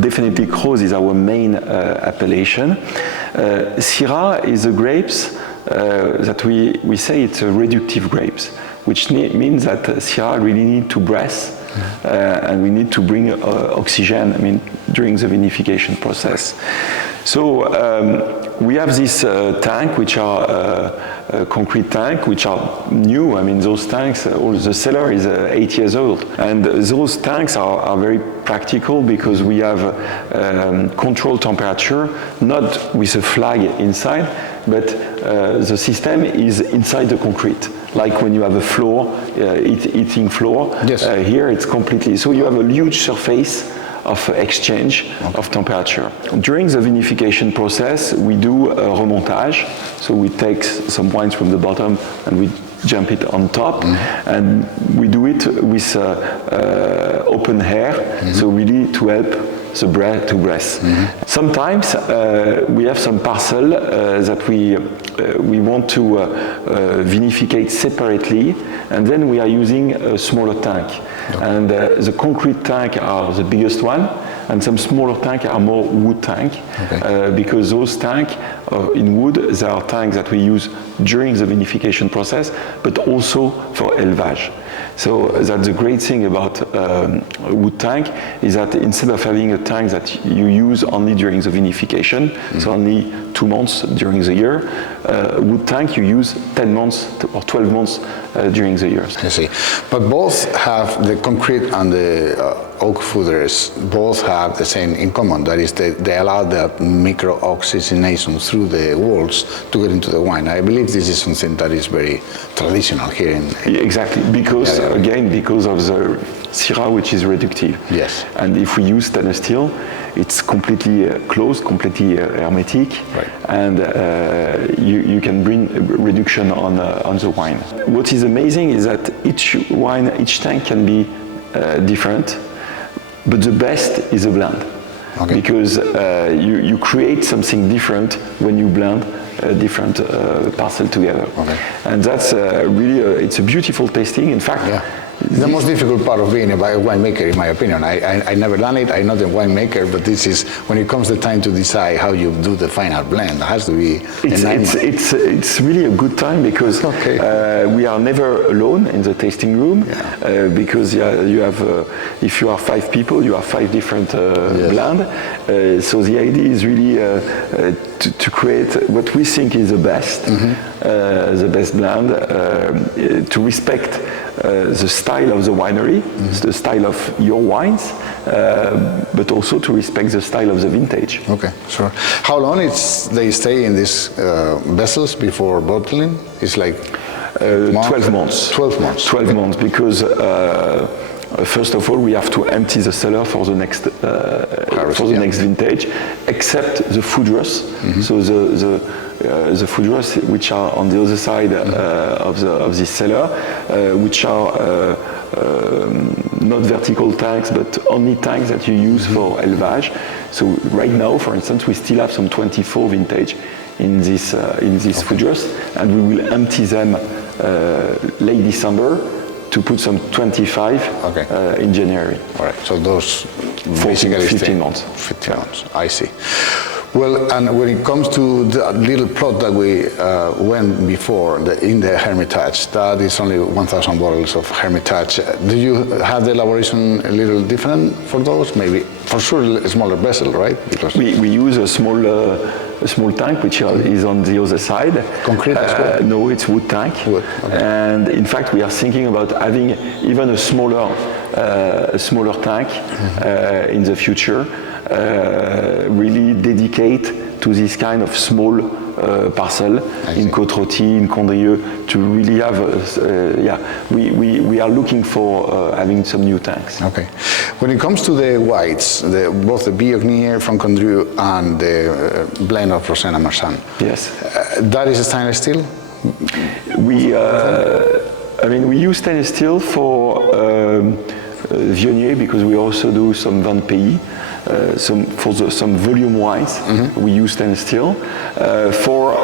definitely Croze is our main appellation. Syrah is the grapes that we say it's a reductive grapes, which means that Syrah really need to breath, and we need to bring oxygen, I mean, during the vinification process. So we have this tank, which are concrete tank, which are new. I mean, those tanks, the cellar is 8 years old. And those tanks are very practical because we have controlled temperature, not with a flag inside, but the system is inside the concrete. Like when you have a floor, heating floor, yes. Here it's completely, so you have a huge surface of exchange of temperature. During the vinification process, we do a remontage, so we take some wines from the bottom and we jump it on top, and we do it with open air, so really to help the breath to breath. Sometimes we have some parcel that we want to vinificate separately, and then we are using a smaller tank. And the concrete tank are the biggest one, and some smaller tank are more wood tank, because those tanks in wood, they are tanks that we use during the vinification process, but also for élevage. So that's the great thing about a wood tank, is that instead of having a tank that you use only during the vinification, so only 2 months during the year, a wood tank you use 10 months or 12 months during the year. I see. But both have the concrete and the oak foederers, both have the same in common, that is they allow the micro-oxygenation through the walls to get into the wine. I believe this is something that is very traditional here in... Exactly, because again, because of the Syrah, which is reductive. Yes. And if we use stainless steel, it's completely closed, completely hermetic, and you can bring reduction on the wine. What is amazing is that each tank can be different, but the best is a blend, because you create something different when you blend different parcel together, and that's really it's a beautiful tasting. In fact, the most difficult part of being a winemaker, in my opinion. I never done it. I'm not a winemaker, but this is when it comes the time to decide how you do the final blend. It has to be. It's really a good time because we are never alone in the tasting room, because you have if you are 5 people, you have 5 different blend. So the idea is really to create what we think is the best blend, to respect the style of the winery, the style of your wines, but also to respect the style of the vintage. Okay, sure. How long they stay in these vessels before bottling? It's like 12 months. 12 months. 12 months, because first of all, we have to empty the cellar for the next next vintage, except the foederers. So the foederers, which are on the other side of this cellar, which are not vertical tanks, but only tanks that you use for élevage. So right now, for instance, we still have some 24 vintage in these foederers, and we will empty them late December to put some 25 in January. All right, so those basically 15 months. 15 months, I see. Well, and when it comes to the little plot that we went before, in the Hermitage, that is only 1,000 bottles of Hermitage. Do you have the elaboration a little different for those? Maybe, for sure, a smaller vessel, right? Because we use a small tank, which is on the other side. Concrete as well? No, it's wood tank. Wood, and in fact, we are thinking about having even a smaller tank in the future, really dedicate to this kind of small parcel in Côte-Rôtie, in Condrieu, to really have, we are looking for having some new tanks. Okay. When it comes to the whites, both the Viognier from Condrieu and the blend of Rosen and Marsanne. Yes. That is stainless steel? We use stainless steel for Viognier, because we also do some Vin de Pays. Some volume wines, we use stainless steel. For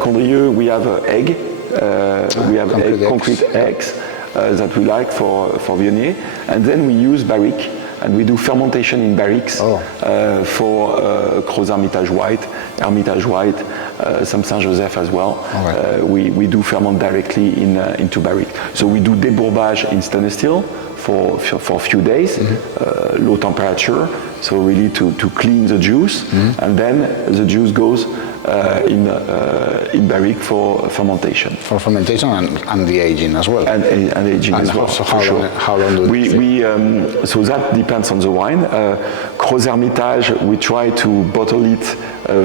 Condrieu, we have egg We have concrete eggs that we like for Viognier, and then we use barrique, and we do fermentation in barriques for Gros Hermitage White, Hermitage White, some Saint-Joseph as well. We do ferment directly into barrique. So we do débourbage in stainless steel for a few days, low temperature, so really to clean the juice, and then the juice goes in barrique for fermentation. For fermentation and the aging as well. And aging as well. So how long do we so that depends on the wine. Gros Hermitage, we try to bottle it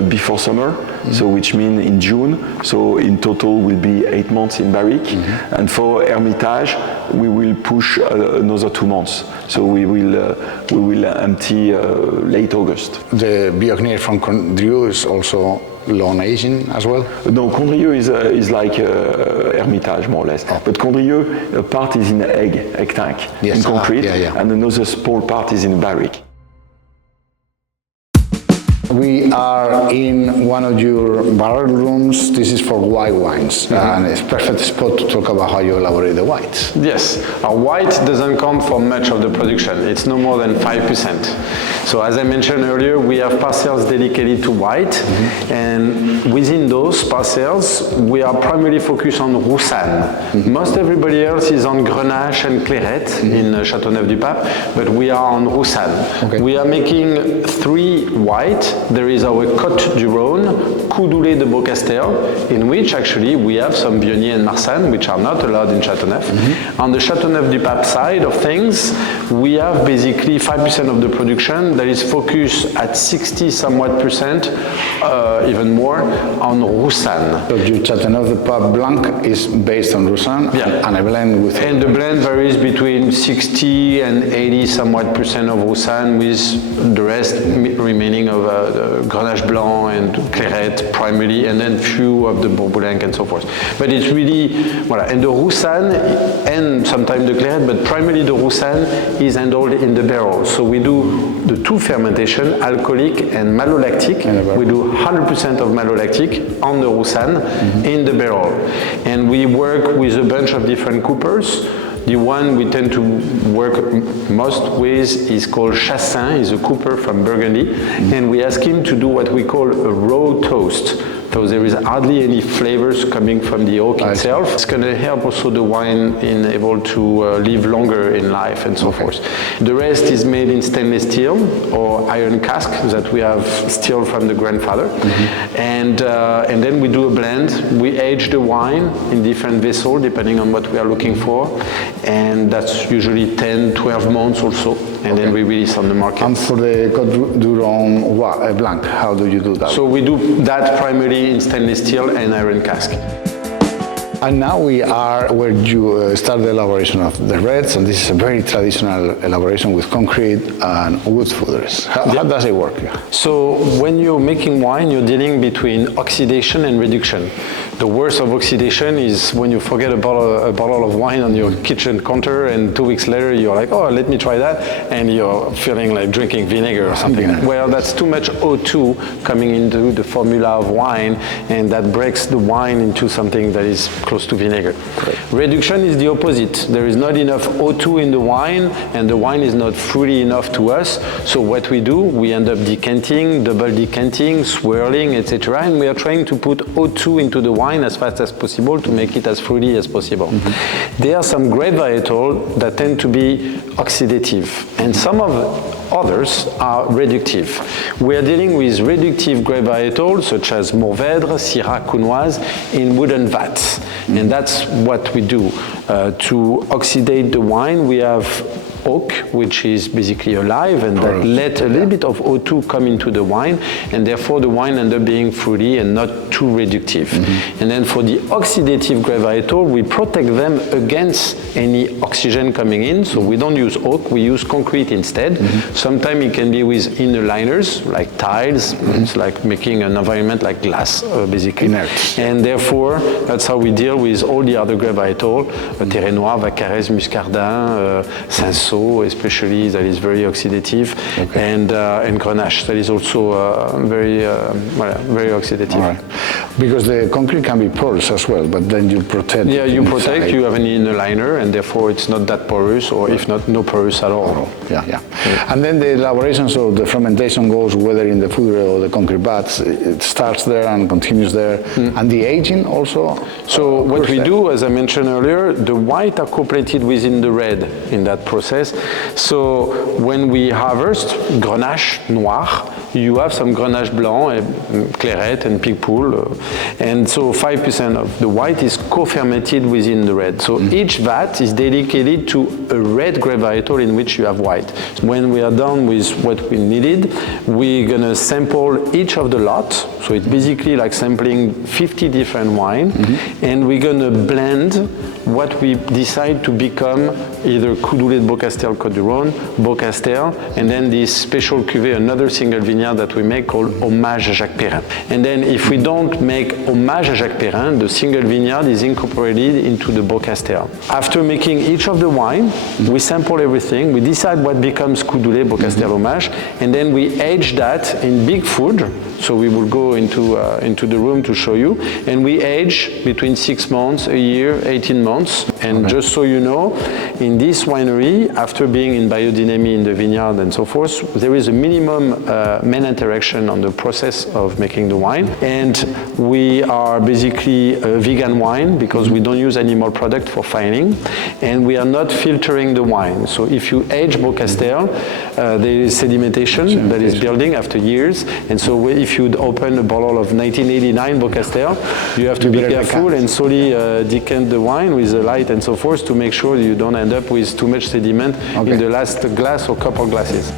before summer, so which means in June. So in total will be 8 months in barrique. And for Hermitage, we will push another 2 months. So we will empty late August. The Viognier from Condrieu is also long aging as well? No, Condrieu is like Hermitage more or less. But Condrieu, a part is in egg tank, in concrete, and another small part is in barrique. We are in one of your barrel rooms. This is for white wines, and it's a perfect spot to talk about how you elaborate the whites. Yes, our white doesn't come from much of the production. It's no more than 5%. So as I mentioned earlier, we have parcels dedicated to white, and within those parcels, we are primarily focused on Roussanne. Most everybody else is on Grenache and Clairette in Châteauneuf-du-Pape, but we are on Roussanne. We are making 3 white. There is our Côte du Rhône, Coudoulé de Beaucastel, in which actually we have some Viognier and Marsanne, which are not allowed in Châteauneuf. On the Châteauneuf-du-Pape side of things, we have basically 5% of the production that is focused at 60 somewhat percent, even more, on Roussanne. So your Châteauneuf-du-Pape Blanc is based on Roussanne, and a blend with... And the blend varies between 60 and 80 somewhat percent of Roussanne, with the rest remaining of Grenache Blanc and Clairette primarily, and then few of the Bourboulenc and so forth. But it's really, voilà. And the Roussanne, and sometimes the Clairette, but primarily the Roussanne is handled in the barrel. So we do the 2 fermentation, alcoholic and malolactic. We do 100% of malolactic on the Roussanne in the barrel. And we work with a bunch of different coopers. The one we tend to work most with is called Chassin, he's a cooper from Burgundy, and we ask him to do what we call a raw toast. So there is hardly any flavors coming from the oak itself. It's going to help also the wine in able to live longer in life and so forth. The rest is made in stainless steel or iron cask that we have still from the grandfather. And then we do a blend. We age the wine in different vessels depending on what we are looking for. And that's usually 10, 12 months or so. And then we release on the market. And for the Côte du Rhône Blanc, how do you do that? So we do that primarily in stainless steel and iron cask. And now we are where you start the elaboration of the reds, and this is a very traditional elaboration with concrete and wood fooders. How does it work? So when you're making wine, you're dealing between oxidation and reduction. The worst of oxidation is when you forget a bottle of wine on your kitchen counter, and 2 weeks later you're like, oh, let me try that, and you're feeling like drinking vinegar or something. Well, that's too much O2 coming into the formula of wine, and that breaks the wine into something that is close to vinegar. Reduction is the opposite. There is not enough O2 in the wine, and the wine is not fruity enough to us. So what we do, we end up decanting, double decanting, swirling, etc. And we are trying to put O2 into the wine as fast as possible to make it as fruity as possible. There are some grape varietals that tend to be oxidative, and some of others are reductive. We are dealing with reductive grape varietals such as Mourvèdre, Syrah, Counoise in wooden vats. And that's what we do. To oxidate the wine, we have oak, which is basically alive, and that let a little bit of O2 come into the wine, and therefore the wine ends up being fruity and not too reductive. And then for the oxidative grape varietal, we protect them against any oxygen coming in, so we don't use oak, we use concrete instead. Sometimes it can be with inner liners, like tiles. It's like making an environment like glass, basically. And therefore, that's how we deal with all the other grape varietal, Terre Noire, Vaccarès, Muscardin, Cinsault, Merceau, especially, that is very oxidative, and Grenache, that is also very oxidative. All right. Because the concrete can be porous as well, but then you protect. Yeah, you protect. Inside. You have an inner liner, and therefore it's not that porous, or if not, no porous at all. Yeah. And then the elaboration, so the fermentation goes whether in the food or the concrete vats, it starts there and continues there. And the aging also? So what we do, as I mentioned earlier, the white are co-plated within the red in that process. So when we harvest Grenache Noir, you have some Grenache Blanc, Clairette and Picpoul. And so 5% of the white is co-fermented within the red. So each vat is dedicated to a red grape varietal in which you have white. When we are done with what we needed, we're going to sample each of the lots. So it's basically like sampling 50 different wine, and we're going to blend what we decide to become either Coudoulet de Beaucastel Côte du Rhône, Beaucastel, and then this special cuvée, another single vineyard that we make called Hommage à Jacques Perrin. And then if we don't make Hommage à Jacques Perrin, the single vineyard is incorporated into the Beaucastel. After making each of the wine, we sample everything, we decide what becomes Coudoulet, Beaucastel, Hommage, and then we age that in big food. So we will go into the room to show you, and we age between 6 months, a year, 18 months. And just so you know, in this winery, after being in biodynamic in the vineyard and so forth, there is a minimum man interaction on the process of making the wine. And we are basically a vegan wine because we don't use animal product for fining, and we are not filtering the wine. So if you age Beaucastel, there is sedimentation that is building after years, and so if you open a bottle of 1989 Beaucastel, you have to be careful and slowly decant the wine with the light and so forth to make sure you don't end up with too much sediment in the last glass or couple glasses.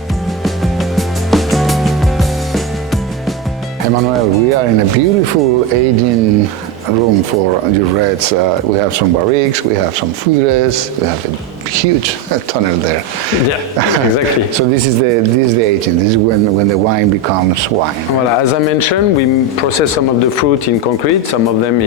Emmanuel, we are in a beautiful aging room for your reds. We have some barriques, we have some foudres, we have a huge tunnel there. Yeah, exactly. So this is the aging. This is when the wine becomes wine. Well, as I mentioned, we process some of the fruit in concrete. Some of them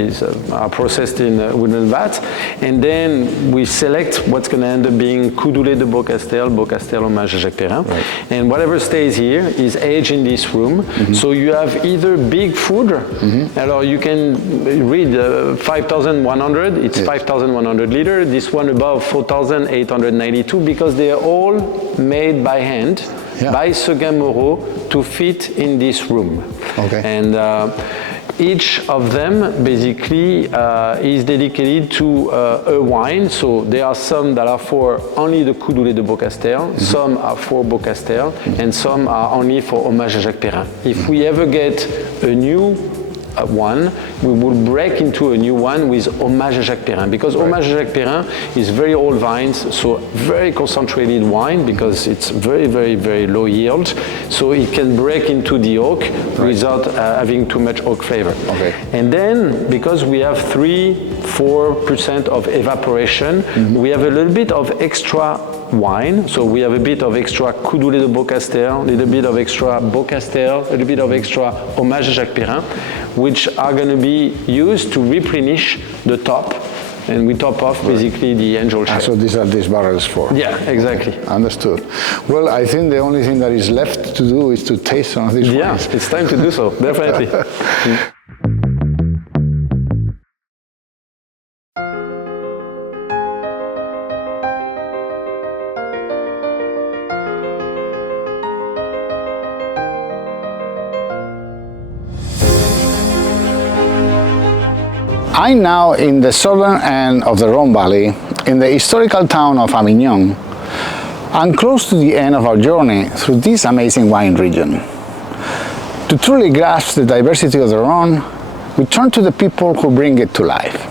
are processed in wooden vats, and then we select what's going to end up being Coudoulet de Beaucastel, Beaucastel Hommage à Jacques Perrin, and whatever stays here is aged in this room. So you have either big food, alors you can read 5,100. It's 5,100 liter. This one above 4,892 because they are all made by hand by Seguin Moreau to fit in this room. And each of them basically is dedicated to a wine. So there are some that are for only the Coudoulet de Beaucastel, some are for Beaucastel, and some are only for Hommage à Jacques Perrin. If we ever get a new one, we will break into a new one with Hommage à Jacques Perrin, because Hommage à Jacques Perrin is very old vines, so very concentrated wine because it's very, very, very low yield, so it can break into the oak without having too much oak flavor. And then, because we have 3-4% of evaporation, we have a little bit of extra wine, so we have a bit of extra Coudoulet de Beaucastel, a little bit of extra Beaucastel, a little bit of extra Hommage à Jacques Perrin, which are going to be used to replenish the top, and we top off basically the angel shell. So these are these barrels for? Yeah, exactly. Understood. Well, I think the only thing that is left to do is to taste some of these wines. Yeah, it's time to do so, definitely. I'm now in the southern end of the Rhone Valley, in the historical town of Avignon, and close to the end of our journey through this amazing wine region. To truly grasp the diversity of the Rhone, we turn to the people who bring it to life.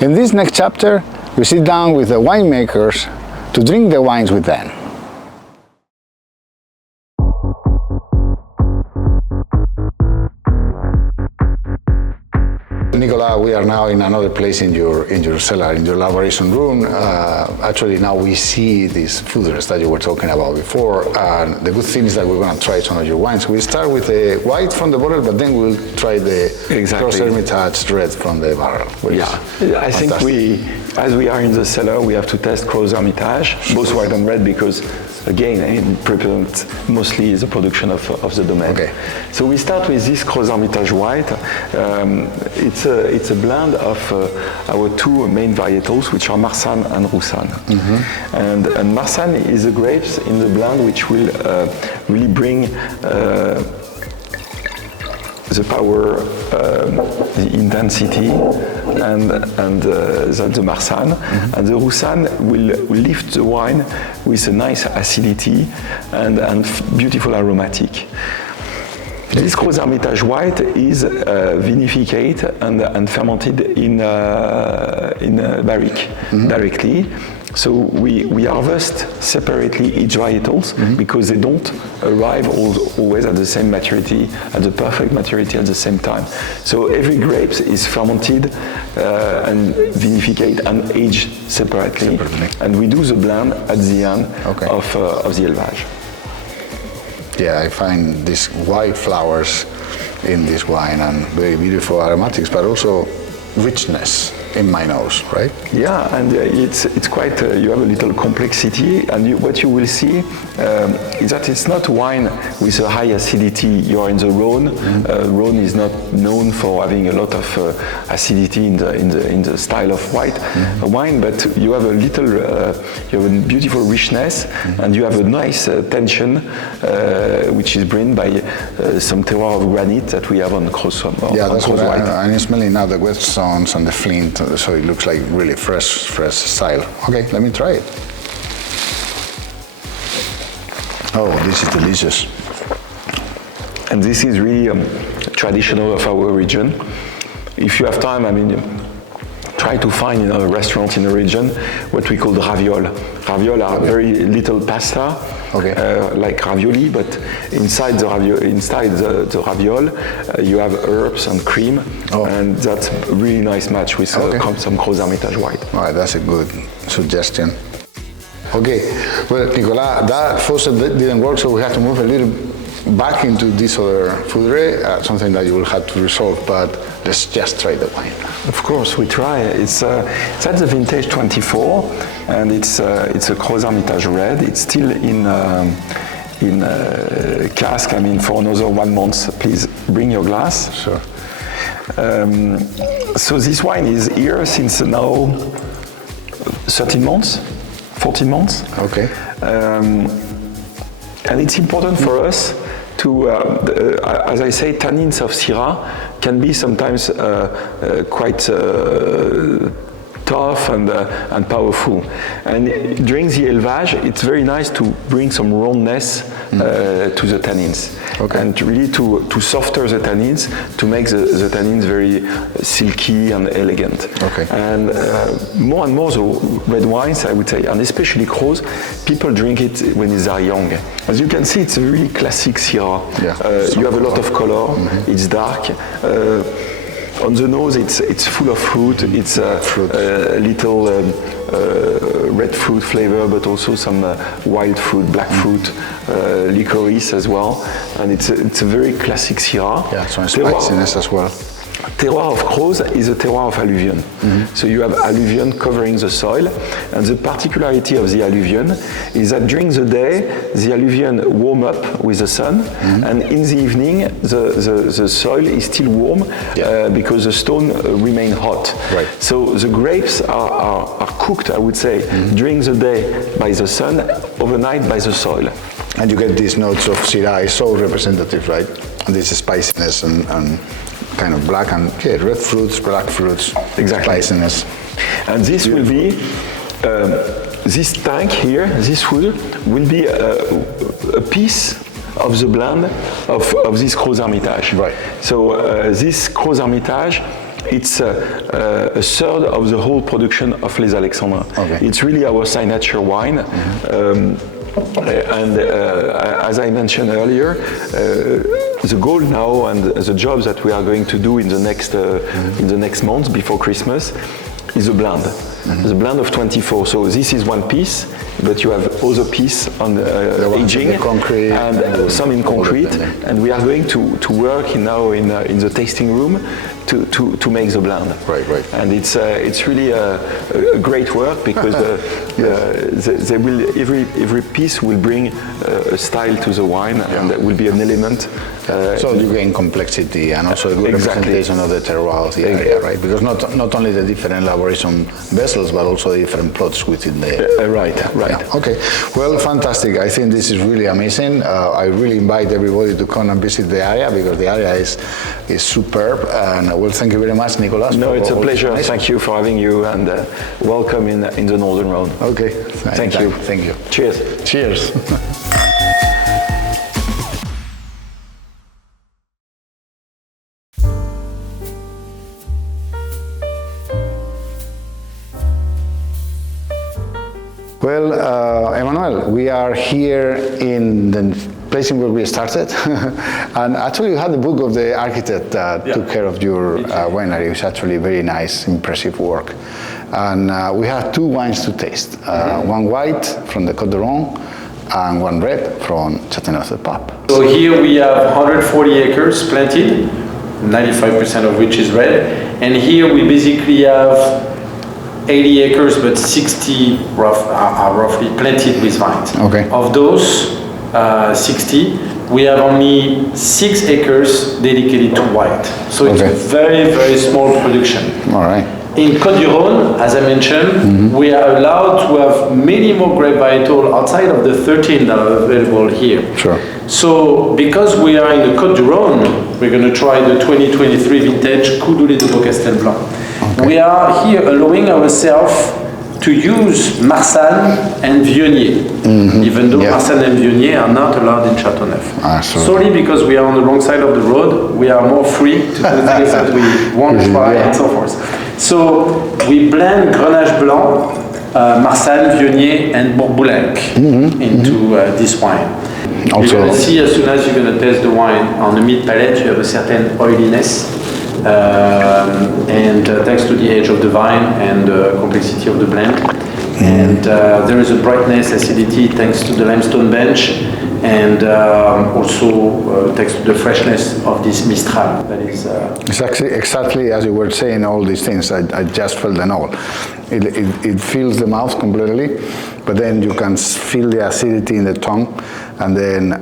In this next chapter, we sit down with the winemakers to drink the wines with them. Nicolas, we are now in another place in your cellar, in your elaboration room. Actually, now we see these foeders that you were talking about before. And the good thing is that we're going to try some of your wines. We start with the white from the bottle, but then we'll try the Gros Hermitage red from the barrel. I think as we are in the cellar, we have to test Gros Hermitage, both white and red, because again, represent mostly the production of the domain. Okay. So we start with this Gros Hermitage white. It's a blend of our two main varietals, which are Marsanne and Roussanne. And Marsanne is the grapes in the blend which will really bring the power, the intensity, and that's the Marsanne. And the Roussanne will lift the wine with a nice acidity and beautiful aromatic. This Gros Hermitage white is vinificated and fermented in barrique directly. So we harvest separately each varietals because they don't arrive always at the same maturity, at the perfect maturity at the same time. So every grape is fermented and vinificated and aged separately. And we do the blend at the end of the élevage. Yeah, I find these white flowers in this wine and very beautiful aromatics, but also richness in my nose, right? Yeah, and it's quite, you have a little complexity, and what you will see is that it's not wine with a high acidity. You are in the Rhone. Rhone is not known for having a lot of acidity in the style of white wine, but you have a little, you have a beautiful richness, and you have a nice tension, which is brought by some terroir of granite that we have on Gros White. Yeah, that's what I'm smelling now, the whetstones and the flint. So it looks like really fresh style. Okay, let me try it. Oh, this is delicious. And this is really traditional of our region. If you have time, I mean, try to find in a restaurant in the region what we call the raviole. Raviole are very little pasta, like ravioli, but inside the raviole, you have herbs and cream, and that's a really nice match with some Gros Hermitage white. All right, that's a good suggestion. Okay, well, Nicolas, that faucet didn't work, so we had to move a little back into this other foudre, something that you will have to resolve, but let's just try the wine. Of course, we try. It's at the vintage 24, and it's a Gros Hermitage red. It's still in cask. I mean, for another 1 month. Please bring your glass. Sure. So this wine is here since now 13 months, 14 months. Okay. And it's important for us to, as I say, tannins of Syrah can be sometimes quite tough and powerful. And during the élevage, it's very nice to bring some roundness to the tannins. And really to soften the tannins, to make the tannins very silky and elegant. And more and more the red wines, I would say, and especially Gros, people drink it when they are young. As you can see, it's a really classic Syrah. You have a lot of color, it's dark. On the nose, it's full of fruit. It's a little red fruit flavor, but also some wild fruit, black fruit, licorice as well. And it's a very classic Syrah. Yeah, some spiciness as well. Terroir of Gros is a terroir of alluvion. So you have alluvion covering the soil, and the particularity of the alluvion is that during the day the alluvion warm up with the sun, and in the evening the soil is still warm because the stone remain hot. So the grapes are cooked, I would say, during the day by the sun, overnight by the soil. And you get these notes of Syrah, is so representative, right? This spiciness and kind of black and red fruits, black fruits, spiciness. And this will be, this tank here, this food, will be a piece of the blend of this Gros Hermitage. So this Gros Hermitage, it's a third of the whole production of Les Alexandrins. It's really our signature wine. As I mentioned earlier, the goal now and the jobs that we are going to do in the next months before Christmas is a blend. The blend of 24. So this is one piece, but you have other piece on aging concrete and some in concrete. And we are going to work now in the tasting room to make the blend. Right. And it's really a great work because they will every piece will bring a style to the wine, and that will be an element. So you gain complexity and also a good representation of the terroir of the area, right? Because not only the different elaboration vessels, but also different plots within the... Right. Yeah. Okay, well, fantastic. I think this is really amazing. I really invite everybody to come and visit the area because the area is superb. And well, thank you very much, Nicolas. No, it's a pleasure. Thank you for having you, and welcome in the Northern Rhone. Okay, thank you. Thank you. Cheers. Cheers. Well, Emmanuel, we are here in the place where we started, and actually you had the book of the architect that took care of your winery. It's actually very nice, impressive work. And we have two wines to taste, one white from the Côte de Rhone and one red from Châteauneuf-du-Pape. So here we have 140 acres planted, 95% of which is red, and here we basically have 80 acres, but 60 are roughly planted with vines. Okay. Of those 60, we have only 6 acres dedicated to white. So it's a very, very small production. All right. In Côte du Rhone, as I mentioned, we are allowed to have many more grape varietal outside of the 13 that are available here. Sure. So because we are in the Côte du Rhone, we're going to try the 2023 vintage Coudoulé de Beaucastel Blanc. Okay. We are here allowing ourselves to use Marsanne and Viognier, even though Marsanne and Viognier are not allowed in Châteauneuf. Solely because we are on the wrong side of the road, we are more free to do things that we want to try and so forth. So we blend Grenache Blanc, Marsanne, Viognier and Bourboulenc into this wine. You're going to see as soon as you're going to taste the wine on the mid palate, you have a certain oiliness. And thanks to the age of the vine and the complexity of the blend. And there is a brightness, acidity thanks to the limestone bench, and also thanks to the freshness of this Mistral. That is exactly as you were saying all these things. I just felt them all. It fills the mouth completely, but then you can feel the acidity in the tongue, and then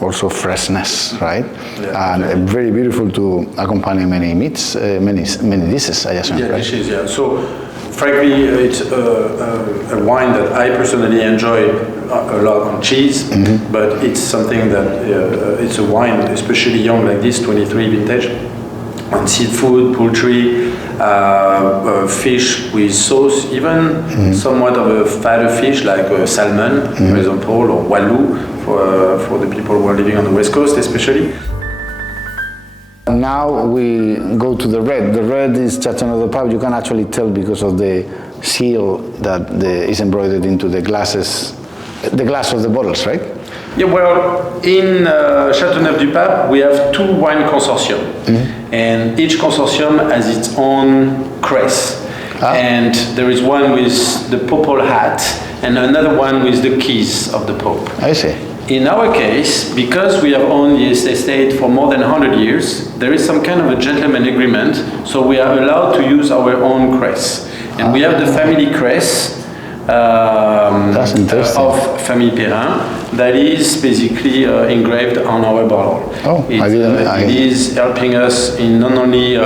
also freshness, right? Yeah, and very beautiful to accompany many meats, many dishes, I assume. Yeah, right? dishes. Yeah. So, frankly, it's a wine that I personally enjoy a lot on cheese, but it's something that it's a wine, especially young like this, 23 vintage, on seafood, poultry, fish with sauce, even somewhat of a fatter fish like salmon, for example, or walou for the people who are living on the West Coast, especially. Now we go to the red. The red is Châteauneuf-du-Pape. You can actually tell because of the seal that is embroidered into the glasses, the glass of the bottles, right? Yeah, well, in Châteauneuf-du-Pape, we have 2 wine consortium, and each consortium has its own crest. And there is one with the Popal hat, and another one with the keys of the Pope. I see. In our case, because we have owned this estate for more than 100 years, there is some kind of a gentleman agreement, so we are allowed to use our own crest. And we have the family crest of Famille Perrin that is basically engraved on our bottle. Oh, it is helping us in not only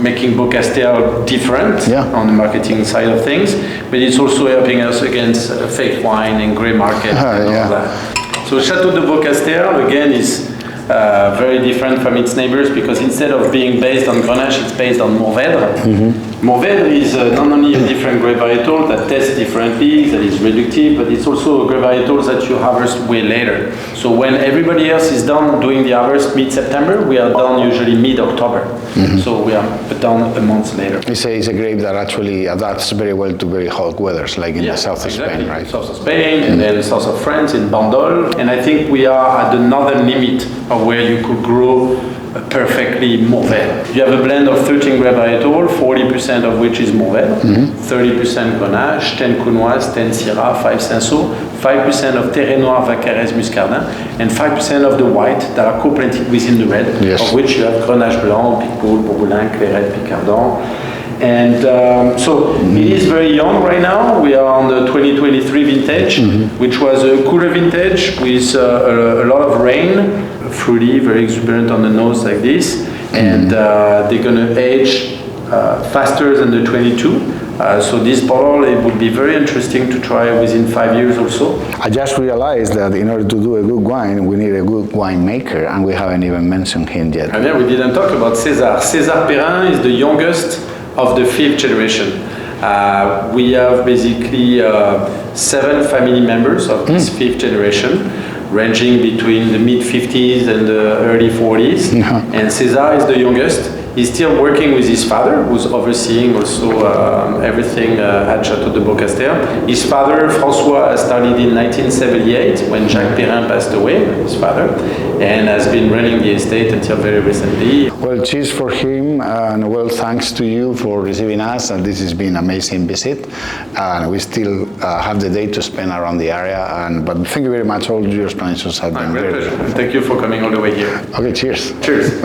making Beaucastel different on the marketing side of things, but it's also helping us against fake wine and grey market and all that. So Château de Beaucastel again is very different from its neighbors because instead of being based on Grenache, it's based on Mourvèdre. Mourvèdre is not only a different grape varietal that tests differently, that is reductive, but it's also a grape varietal that you harvest way later. So when everybody else is done doing the harvest mid-September, we are done usually mid-October. So we are done a month later. It's a grape that actually adapts very well to very hot weathers, like in the south of Spain, right? South of Spain, and then south of France, in Bandol. And I think we are at the northern limit of where you could grow perfectly Mourvèdre. You have a blend of 13 grape varietal, 40% of which is Mourvèdre, 30% Grenache, 10 Counoise, 10 Syrah, 5 Cinsault, 5% of Terre Noire, Vaccarès, Muscardin, and 5% of the white that are co-planted within the red, of which you have Grenache Blanc, Picpoul, Bourgoulin, Clairette, Picardon. And so it is very young right now. We are on the 2023 vintage, which was a cooler vintage with a lot of rain, fruity, very exuberant on the nose like this. And they're going to age faster than the 22. So this bottle, it would be very interesting to try within 5 years or so. I just realized that in order to do a good wine, we need a good winemaker, and we haven't even mentioned him yet. And yeah, we didn't talk about César. César Perrin is the youngest of the 5th generation. We have basically 7 family members of this 5th generation, ranging between the mid-50s and the early 40s. And César is the youngest. He's still working with his father, who's overseeing also everything at Château de Beaucaster. His father, François, started in 1978 when Jacques Perrin passed away, his father, and has been running the estate until very recently. Well, cheers for him, and well, thanks to you for receiving us, and this has been an amazing visit. And we still have the day to spend around the area, but thank you very much. All your explanations have been great very pleasure. Thank you for coming all the way here. Okay, cheers. Cheers.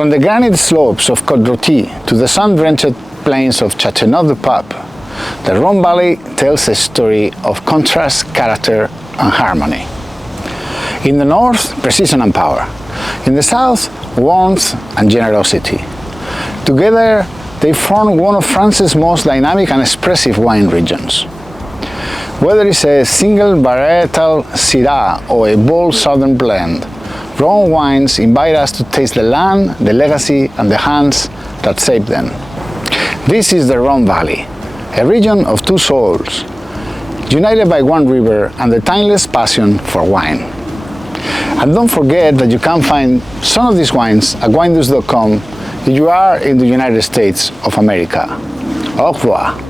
From the granite slopes of Côte-Rôtie to the sun-drenched plains of Châteauneuf-du-Pape, the Rhone Valley tells a story of contrast, character, and harmony. In the north, precision and power. In the south, warmth and generosity. Together, they form one of France's most dynamic and expressive wine regions. Whether it's a single varietal Syrah or a bold southern blend, Rhone wines invite us to taste the land, the legacy, and the hands that shaped them. This is the Rhone Valley, a region of two souls, united by one river and the timeless passion for wine. And don't forget that you can find some of these wines at winedos.com if you are in the United States of America. Au revoir.